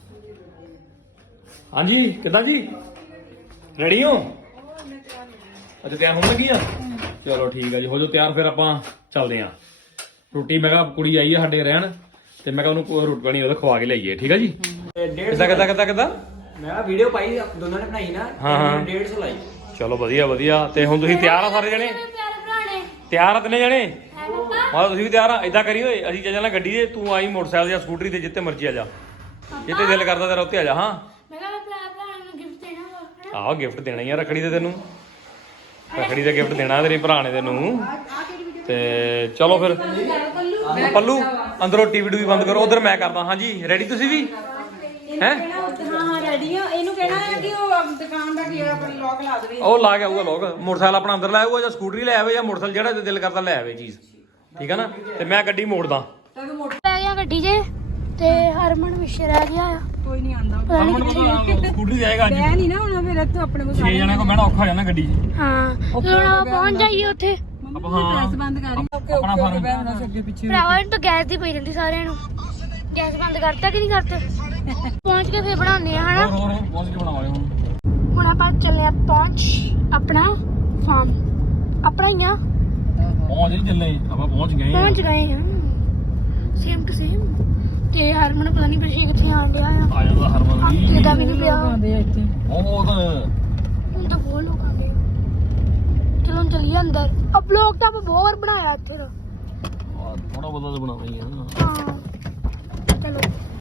ਹਾਂਜੀ ਕਿੱਦਾਂ ਜੀ ਰੈਡੀ ਹੋ ਅੱਛਾ ਤਿਆਰ ਹੋਣ ਲੱਗੀ ਆ ਚਲੋ ਠੀਕ ਆ ਜੀ ਹੋ ਜਾਓ ਤਿਆਰ ਫਿਰ ਆਪਾਂ ਚੱਲਦੇ ਹਾਂ। ਰੋਟੀ ਮੈਂ ਕਿਹਾ ਕੁੜੀ ਆਈ ਆ ਸਾਡੇ ਰਹਿਣ ਤੇ ਮੈਂ ਕਿਹਾ ਉਹਨੂੰ ਰੋਟੀ ਪਾਣੀ ਉਹਦਾ ਖਵਾ ਕੇ ਲਿਆਈਏ ਠੀਕ ਆ ਜੀ। ਕਿੱਦਾਂ ਕਿੱਦਾਂ ਕਿੱਦਾਂ ਕਿੱਦਾਂ ਮੈਂ ਕਿਹਾ ਵੀਡੀਓ ਪਾਈ ਦੋਨਾਂ ਨੇ ਬਣਾਈ ਨਾ ਹਾਂ, ਹਾਂ। ਡੇਢ ਸੌ ਲਾਈ ਚਲੋ ਵਧੀਆ ਵਧੀਆ ਤੇ ਹੁਣ ਤੁਸੀਂ ਤਿਆਰ ਆ ਸਾਰੇ ਜਣੇ ਪਿਆਰੇ ਭਰਾ ਨੇ ਤਿਆਰ ਆ ਤਿੰਨੇ ਜਣੇ ਹੈ ਪਾਪਾ ਮਾਤਾ ਤੁਸੀਂ ਵੀ ਤਿਆਰ ਆ ਏਦਾਂ ਕਰੀ ਓਏ ਅਸੀਂ ਚੱਲ ਜਾਣਾ ਗੱਡੀ ਤੇ ਤੂੰ ਆਈ ਮੋਟਰਸਾਈਕਲ ਜਾਂ ਸਕੂਟਰੀ ਤੇ ਜਿੱਤੇ ਮਰਜ਼ੀ ਆ ਜਾ ਜਿੱਤੇ ਦਿਲ ਕਰਦਾ ਤੇਰਾ ਉੱਤੇ ਆ ਜਾ। ਹਾਂ ਮੈਂ ਕਿਹਾ ਪਿਆਰੇ ਭਰਾ ਨੂੰ ਗਿਫਟ ਦੇਣਾ ਵਾ ਆਹ ਗਿਫਟ ਦੇਣਾ ਹੀ ਆ ਰੱਖੜੀ ਤੇ ਤੈਨੂੰ ਰੱਖੜੀ ਦਾ ਗਿਫਟ ਦੇਣਾ ਤੇਰੇ ਭਰਾ ਨੇ ਤੈਨੂੰ ਤੇ ਚਲੋ ਫਿਰ ਪੱਲੂ ਅੰਦਰੋਂ ਟੀਵੀ ਟੂਵੀ ਬੰਦ ਕਰੋ ਉਧਰ ਮੈਂ ਕਰਦਾ ਹਾਂਜੀ ਰੈਡੀ ਤੁਸੀਂ ਵੀ ਹੈ ਹਾਂ ਹਾਂ ਰੈਡੀ ਆ। ਇਹਨੂੰ ਕਹਿਣਾ ਹੈ ਕਿ ਉਹ ਦੁਕਾਨ ਦਾ ਕੀ ਆਪਣੀ ਲੋਕ ਲਾ ਦੇਵੇ। ਉਹ ਲਾ ਕੇ ਆਊਗਾ ਲੋਕ ਮੋਟਰਸਾਈਕਲ ਆਪਣਾ ਅੰਦਰ ਲੈ ਆਊਗਾ ਜਾਂ ਸਕੂਟਰੀ ਲੈ ਆਵੇ ਜਾਂ ਮੋਟਰਸਾਈਕਲ ਜਿਹੜਾ ਦਿਲ ਕਰਦਾ ਲੈ ਆਵੇ ਚੀਜ਼ ਠੀਕ ਆ ਨਾ ਤੇ ਮੈਂ ਗੱਡੀ ਮੋੜਦਾ ਪੈ ਗਿਆ ਗੱਡੀ 'ਚ ਤੇ ਹਰਮਨ ਪਿੱਛੇ ਰਹਿ ਗਿਆ ਆ ਕੋਈ ਨਹੀਂ ਆਂਦਾ। ਪਤਾ ਨੀ ਕਿੱਥੇ ਸਕੂਟਰੀ ਜਾਏਗਾ ਅੱਜ ਮੈਂ ਨਹੀਂ ਨਾ ਹੁਣ ਫਿਰ ਤੂੰ ਆਪਣੇ ਕੋਲ ਛੇ ਜਣਿਆਂ ਕੋ ਬਹਿਣਾ ਔਖਾ ਹੋ ਜਾਣਾ ਗੱਡੀ 'ਚ ਹਾਂ ਹੁਣ ਆਪਾਂ ਪਹੁੰਚ ਜਾਈਏ ਉੱਥੇ ਆਪਾਂ ਹਾਂ ਪ੍ਰੈਸ ਬੰਦ ਕਰ ਓਕੇ ਆਪਣਾ ਫਾਰਮ ਬੈਠਣਾ ਅੱਗੇ ਪਿੱਛੇ ਭਰਾਵਾ ਇਹਨੂੰ ਤਾਂ ਗੈਸ ਦੀ ਪਈ ਰਹਿੰਦੀ ਸਾਰਿਆਂ ਨੂੰ ਗੈਸ ਬੰਦ ਕਰਤਾ ਕਿ ਨਹੀਂ ਕਰਤਾ ਪਹੁੰਚ ਕੇ ਫੇਰ ਬਣਾਉਂਦੇ ਆ ਹਨਾ ਹੋਰ ਹੋਰ ਪਹੁੰਚ ਕੇ ਬਣਾਵਾਂਗੇ ਹੁਣ ਹੁਣ ਆਪਾਂ ਚੱਲੇ ਆ ਪਹੁੰਚ ਆਪਣਾ ਫਾਰਮ ਆਪਣਾ ਹੀ ਆ ਪਹੁੰਚ ਹੀ ਚੱਲੇ ਆਪਾਂ ਪਹੁੰਚ ਗਏ ਆ ਪਹੁੰਚ ਗਏ ਆ ਸੇਮ ਟੂ ਸੇਮ ਤੇ ਹਰਮਨ ਪਤਾ ਨਹੀਂ ਪਿੱਛੇ ਕਿੱਥੇ ਆਣ ਡਿਆ ਆ ਆ ਜਾਂਦਾ ਹਰਮਨ ਵੀ ਹਫਤੇ ਦਾ ਵੀ ਨਹੀਂ ਪਿਆ ਆਉਂਦੇ ਆ ਇੱਥੇ ਬਹੁਤ ਹੁਣ ਤਾਂ ਬਹੁਤ ਲੋਕ ਆਉਂਦੇ ਆ। ਚਲੋ ਹੁਣ ਚੱਲੀਏ ਅੰਦਰ ਆ ਬਲੌਗ ਤਾਂ ਆਪਾਂ ਬਹੁਤ ਵਾਰ ਬਣਾਇਆ ਇੱਥੇ ਦਾ ਥੋੜਾ ਬਹੁਤਾ ਤਾਂ ਬਣਾਉਂਦੇ ਆ ਹਾਂ ਚਲੋ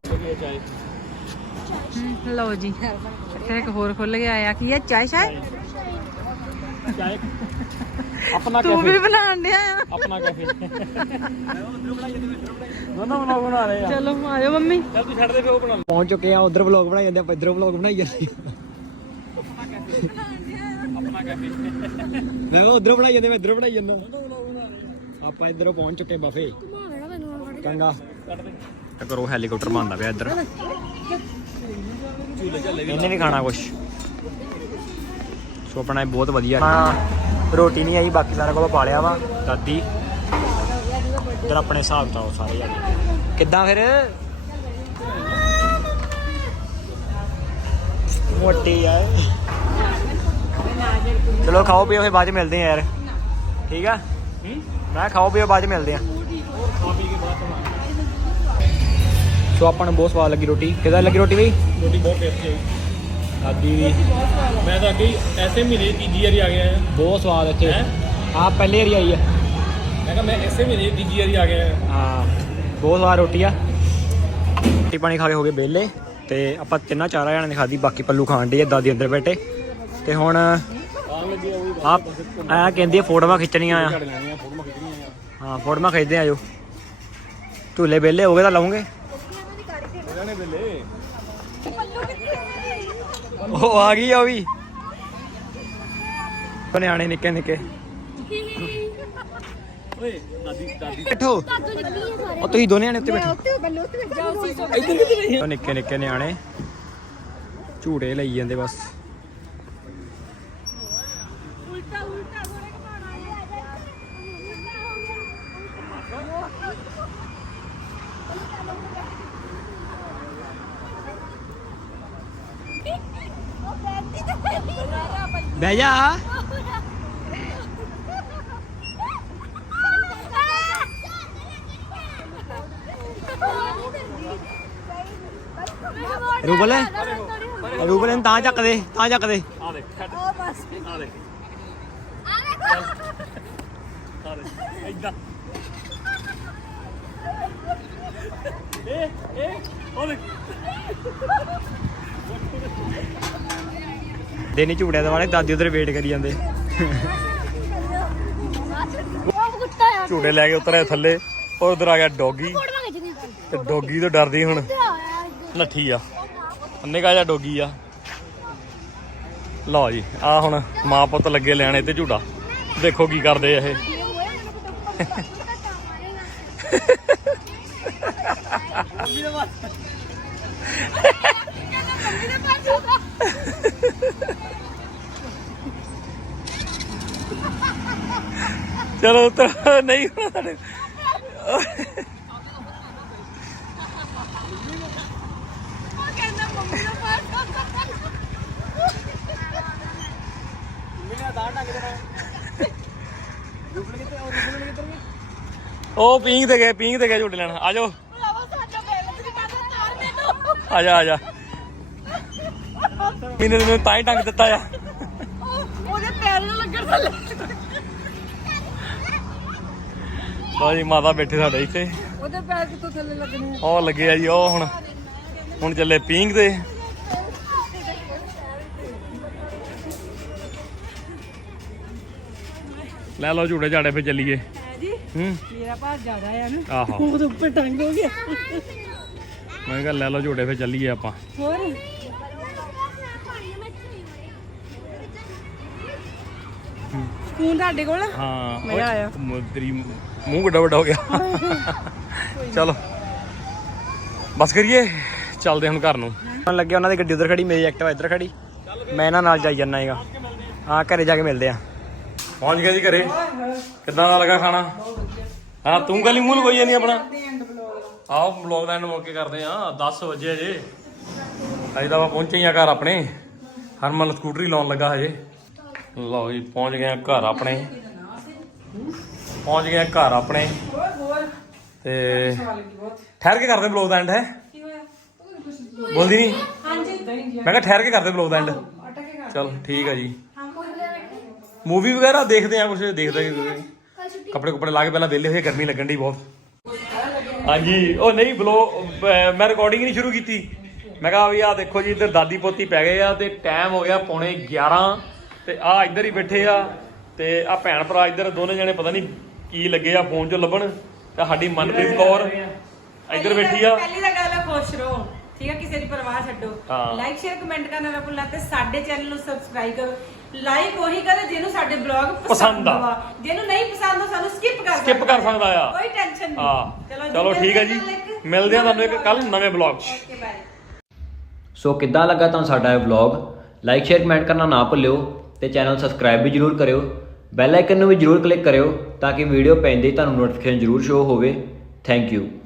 ਲਓ ਜੀ ਇੱਥੇ ਇੱਕ ਹੋਰ ਖੁੱਲ ਗਿਆ ਆ ਕੀ ਹੈ ਚਾय ਸ਼ਾय ਆਪਣਾ ਤੂੰ ਵੀ ਬਣਾਉਣ ਡਿਆ ਆ ਆਪਣਾ ਕੈਫੇ ਦੋਨੋਂ ਵਲੌਗ ਬਣਾ ਰਹੇ ਆ। ਚਲੋ ਆਜੋ ਮੰਮੀ। ਚੱਲ ਤੂੰ ਛੱਡ ਦੇ ਫੇ ਉਹ ਬਣਾ ਪਹੁੰਚ ਚੁੱਕੇ ਆ, ਉਧਰ ਵਲੌਗ ਬਣਾਈ ਜਾਂਦੇ, ਆਪਾਂ ਇਧਰੋਂ ਵਲੌਗ ਬਣਾਈ ਜਾਂਦੇ ਆਪਣਾ ਕੈਫੇ ਮੈਂ ਕਿਹਾ ਉਧਰੋਂ ਬਣਾਈ ਜਾਂਦੇ, ਮੈਂ ਇਧਰੋਂ ਬਣਾਈ ਜਾਂਦਾ। ਆਪਾਂ ਇਧਰੋਂ ਪਹੁੰਚ ਚੁੱਕੇ ਬਫੇ ਕੰਗਾ ਕਰੋ। ਹੈਲੀਕਾਪਟਰ ਬਣਦਾ ਪਿਆ ਇੱਧਰ, ਇਹਨੇ ਵੀ ਖਾਣਾ ਕੁਛ। ਸੋ ਆਪਣਾ ਬਹੁਤ ਵਧੀਆ ਰੋਟੀ ਨਹੀਂ ਆਈ, ਬਾਕੀ ਸਾਰਾ ਕੁਝ ਪਾ ਲਿਆ ਵਾ। ਦਾਦੀ ਇੱਧਰ ਆਪਣੇ ਹਿਸਾਬ ਤਾਂ ਸਾਰੇ ਜਾਣੇ ਕਿੱਦਾਂ ਫਿਰ ਮੋਟੀ ਆ। ਚਲੋ ਖਾਓ ਪੀਓ, ਫਿਰ ਬਾਅਦ ਚ ਮਿਲਦੇ ਆ ਯਾਰ, ਠੀਕ ਆ? ਮੈਂ ਖਾਓ ਪੀਓ, ਬਾਅਦ ਚ ਮਿਲਦੇ ਆ। ਸੋ ਆਪਾਂ ਨੂੰ ਬਹੁਤ ਸਵਾਦ ਲੱਗੀ ਰੋਟੀ। ਕਿੱਦਾਂ ਲੱਗੀ ਰੋਟੀ ਬਈ? ਰੋਟੀ ਬਹੁਤ ਟੇਸਟੀ ਹੈ ਦਾਦੀ ਵੀ ਮੈਂ ਤਾਂ ਅੱਗੇ ਐਸੇ ਮਹੀਨੇ ਤੀਜੀ ਵਾਰੀ ਆ ਗਿਆ ਹਾਂ। ਬਹੁਤ ਸਵਾਦ ਇੱਥੇ। ਹਾਂ ਪਹਿਲੀ ਵਾਰੀ ਆਈ ਆ। ਮੈਂ ਕਿਹਾ ਮੈਂ ਐਸੇ ਮਹੀਨੇ ਤੀਜੀ ਵਾਰੀ ਆ ਗਿਆ ਹਾਂ ਬਹੁਤ ਸਵਾਦ ਰੋਟੀ ਆ। ਰੋਟੀ ਪਾਣੀ ਖਾ ਕੇ ਹੋ ਗਏ ਵਿਹਲੇ ਤੇ ਆਪਾਂ ਤਿੰਨਾਂ ਚਾਰਾਂ ਜਣਿਆਂ ਨੇ ਖਾਧੀ, ਬਾਕੀ ਪੱਲੂ ਖਾਣ ਡਈ ਆ, ਦਾਦੀ ਅੰਦਰ ਬੈਠੇ। ਤੇ ਹੁਣ ਆਪ ਆ ਕਹਿੰਦੀ ਆ ਫੋਟੋਆਂ ਖਿੱਚਣੀਆਂ ਆ। ਹਾਂ ਫੋਟੋਆਂ ਖਿੱਚਦੇ ਆਜੋ। ਝੂਲੇ ਵਿਹਲੇ ਹੋ ਗਏ ਤਾਂ ਲਾਉਂਗੇ। ਉਹ ਆ ਗਈ ਆ ਉਹ ਵੀ, ਨਿਆਣੇ ਨਿੱਕੇ ਨਿੱਕੇ। ਬੈਠੋ ਉਹ ਤੁਸੀਂ ਦੋਨੇ ਨਿਆਣੇ ਉੱਤੇ ਬੈਠੋ। ਨਿੱਕੇ ਨਿੱਕੇ ਨਿਆਣੇ ਝੂਟੇ ਲਈ ਜਾਂਦੇ ਬਸ। ਬਹਿ ਜਾ। ਰੂਬਲ ਰੂਬਲ ਨੂੰ ਤਾਂ ਚੱਕ ਦੇ, ਤਾਂ ਚੱਕ ਦੇ। ਆ ਦੇਖ ਆ ਦੇਖ ਆ ਦੇਖ ਇੱਦਾਂ ਏ ਏ ਉਹ ਦੇਖ ਦੇਣੀ ਝੂੜਿਆਂ ਦੇ ਵਾਲੇ। ਦਾਦੀ ਉਧਰ ਵੇਟ ਕਰੀ ਜਾਂਦੇ। ਝੂਟੇ ਲੈ ਕੇ ਉਤਰਿਆ ਥੱਲੇ, ਔਰ ਉਧਰ ਆ ਗਿਆ ਡੌਗੀ ਤੇ ਡੌਗੀ ਤੋਂ ਡਰਦੀ ਹੁਣ ਨੱਠੀ ਆ। ਨਿੱਕਾ ਜਿਹਾ ਡੌਗੀ ਆ। ਲਓ ਜੀ ਆ ਹੁਣ ਮਾਂ ਪੁੱਤ ਲੱਗੇ ਲੈਣ ਇੱਥੇ ਝੂਟਾ, ਦੇਖੋ ਕੀ ਕਰਦੇ ਆ ਇਹ। ਚਲੋ ਉਤਰ ਨਹੀਂ ਹੋਣਾ। ਉਹ ਪੀਂਗ ਤੇ ਗਏ, ਪੀਂਗ ਤੇ ਗਏ ਝੂਟੇ ਲੈਣ। ਆ ਜਾਓ ਆ ਜਾ ਆ ਜਾ। ਮੈਨੂੰ ਮੈਨੂੰ ਤਾਂ ਹੀ ਟੰਗ ਦਿੱਤਾ ਆ। ਉਹਦੇ ਪੈਰ ਨੂੰ ਲੱਗਣ ਥੱਲੇ। ਲਓ ਜੀ ਮਾਤਾ ਬੈਠੇ ਸਾਡੇ ਇੱਥੇ। ਉਹਦੇ ਪੈਰ ਕਿੱਥੋਂ ਥੱਲੇ ਲੱਗਣੇ? ਉਹ ਲੱਗੇ ਆ ਜੀ ਉਹ ਹੁਣ ਹੁਣ ਚੱਲੇ ਪੀਂਗ ਤੇ। ਲੈ ਲਓ ਝੂਟੇ ਝਾੜੇ ਫੇ ਚੱਲੀਏ। ਹੂੰ ਮੇਰਾ ਭਾਰ ਜ਼ਿਆਦਾ ਆ ਨਾ, ਆਹੋ ਉਹਦੇ ਉੱਪਰ ਟੰਗ ਹੋ ਗਿਆ। ਮੈਂ ਕਿਹਾ ਲੈ ਲਓ ਝੂਟੇ ਫੇ ਚੱਲੀਏ ਆਪਾਂ। ਹੋਰ ਫੋਨ ਤੁਹਾਡੇ ਕੋਲ? ਹਾਂ ਮੈਂ ਆਇਆ। ਓਏ, ਤੇਰੀ ਮੂੰਹ ਵੱਡਾ ਵੱਡਾ ਹੋ ਗਿਆ। ਚਲੋ ਬਸ ਕਰੀਏ, ਚੱਲਦੇ ਹੁਣ ਘਰ ਨੂੰ। ਹੁਣ ਲੱਗੇ ਉਹਨਾਂ ਦੀ ਗੱਡੀ ਉਧਰ ਖੜੀ, ਮੇਰੀ ਐਕਟਿਵਾ ਇੱਧਰ ਖੜੀ। ਮੈਂ ਇਹਨਾਂ ਨਾਲ ਜਾਈ ਜਾਂਦਾ ਹੈਗਾ। ਹਾਂ ਘਰੇ ਜਾ ਕੇ ਮਿਲਦੇ ਆ। ਪਹੁੰਚ ਗਿਆ ਜੀ ਘਰੇ। ਕਿੱਦਾਂ ਦਾ ਲੱਗਾ ਖਾਣਾ? ਹਾਂ ਤੂੰ ਗੱਲ ਹੀ ਮੂੰਹ ਲਗੋਈ ਜਾਂਦੀ ਆਪਣਾ। ਆਓ ਵਲੌਗ ਦਾ ਐਂਡ ਮੌਕੇ ਕਰਦੇ ਆ। ਦਸ ਵਜੇ ਜੇ ਅਜੇ ਤਾਂ ਆਪਾਂ ਪਹੁੰਚੇ ਹੀ ਆ ਘਰ ਆਪਣੇ। ਹਰਮਨ ਸਕੂਟਰੀ ਲਾਉਣ ਲੱਗਾ ਹਜੇ। ਲਓ ਜੀ ਪਹੁੰਚ ਗਏ ਆ ਘਰ ਆਪਣੇ, ਪਹੁੰਚ ਗਏ ਆ ਘਰ ਆਪਣੇ। ਤੇ ਠਹਿਰ ਕੇ ਕਰਦੇ ਵਲੌਗ ਦਾ ਐਂਡ। ਹੈ ਬੋਲਦੀ ਨਹੀਂ? ਮੈਂ ਕਿਹਾ ਠਹਿਰ ਕੇ ਕਰਦੇ ਵਲੌਗ ਦਾ ਐਂਡ। ਚਲ ਠੀਕ ਆ ਜੀ। ਮੂਵੀ ਵਗੈਰਾ ਦੇਖਦੇ ਆ, ਕੁਛ ਦੇਖਦੇ ਕੱਪੜੇ ਕੁਪੜੇ ਲਾ ਕੇ ਪਹਿਲਾਂ ਵਿਹਲੇ ਹੋਏ, ਗਰਮੀ ਲੱਗਣ ਦੀ ਬਹੁਤ। ਹਾਂਜੀ ਉਹ ਨਹੀਂ ਵਲੌਗ ਮੈਂ ਰਿਕਾਰਡਿੰਗ ਨਹੀਂ ਸ਼ੁਰੂ ਕੀਤੀ। ਮੈਂ ਕਿਹਾ ਵੀ ਆਹ ਦੇਖੋ ਜੀ ਇੱਧਰ ਦਾਦੀ ਪੋਤੀ ਪੈ ਗਏ ਆ ਤੇ ਟਾਈਮ ਹੋ ਗਿਆ ਪੌਣੇ ਗਿਆਰਾਂ ਤੇ ਆ ਇੱਧਰ ਹੀ ਬੈਠੇ ਆ ਤੇ ਆ ਭੈਣ ਭਰਾ ਇੱਧਰ ਦੋਨੇ ਜਣੇ ਪਤਾ ਨਹੀਂ ਕੀ ਲੱਗੇ ਆ ਫੋਨ 'ਚੋਂ ਲੱਭਣ ਤੇ ਸਾਡੀ ਮਨਪ੍ਰੀਤ ਕੌਰ ਇੱਧਰ ਬੈਠੀ ਆ। ਪਹਿਲੀ ਤਾਂ ਗੱਲ ਆ ਖੁਸ਼ ਰਹੋ, ਠੀਕ ਆ, ਕਿਸੇ ਦੀ ਪਰਵਾਹ ਛੱਡੋ। ਹਾਂ। ਲਾਈਕ ਸ਼ੇਅਰ ਕਮੈਂਟ ਕਰਨਾ ਨਾ ਭੁੱਲਣਾ ਤੇ ਸਾਡੇ ਚੈਨਲ ਨੂੰ ਸਬਸਕ੍ਰਾਈਬ ਕਰੋ। ਲਾਈਕ ਉਹੀ ਕਰੇ ਜਿਹਨੂੰ ਸਾਡੇ ਬਲੌਗ ਪਸੰਦ ਆ। ਵਾ, ਜਿਹਨੂੰ ਨਹੀਂ ਪਸੰਦ ਉਹ ਸਾਨੂੰ ਸਕਿਪ ਕਰ ਸਕਿਪ ਕਰ ਸਕਦਾ ਆ, ਕੋਈ ਟੈਨਸ਼ਨ ਨਹੀਂ। ਹਾਂ ਚਲੋ ਠੀਕ ਹੈ ਜੀ, ਮਿਲਦੇ ਆ ਤੁਹਾਨੂੰ ਇੱਕ ਕੱਲ ਨਵੇਂ ਬਲੌਗ 'ਚ। Okay bye. ਸੋ ਕਿੱਦਾਂ ਲੱਗਾ ਤੁਹਾਨੂੰ ਸਾਡਾ ਇਹ ਵਲੌਗ? ਲਾਈਕ ਸ਼ੇਅਰ ਕਮੈਂਟ ਕਰਨਾ ਨਾ ਭੁੱਲਿਓ ਤੇ ਚੈਨਲ ਸਬਸਕ੍ਰਾਈਬ ਵੀ ਜਰੂਰ ਕਰਿਓ। ਬੈਲ ਆਈਕਨ ਨੂੰ ਵੀ ਜਰੂਰ ਕਲਿੱਕ ਕਰਿਓ ਤਾਂ ਕਿ ਵੀਡੀਓ ਪੈਂਦੇ ਹੀ ਤੁਹਾਨੂੰ ਨੋਟੀਫਿਕੇਸ਼ਨ ਜਰੂਰ ਸ਼ੋ ਹੋਵੇ। Thank you.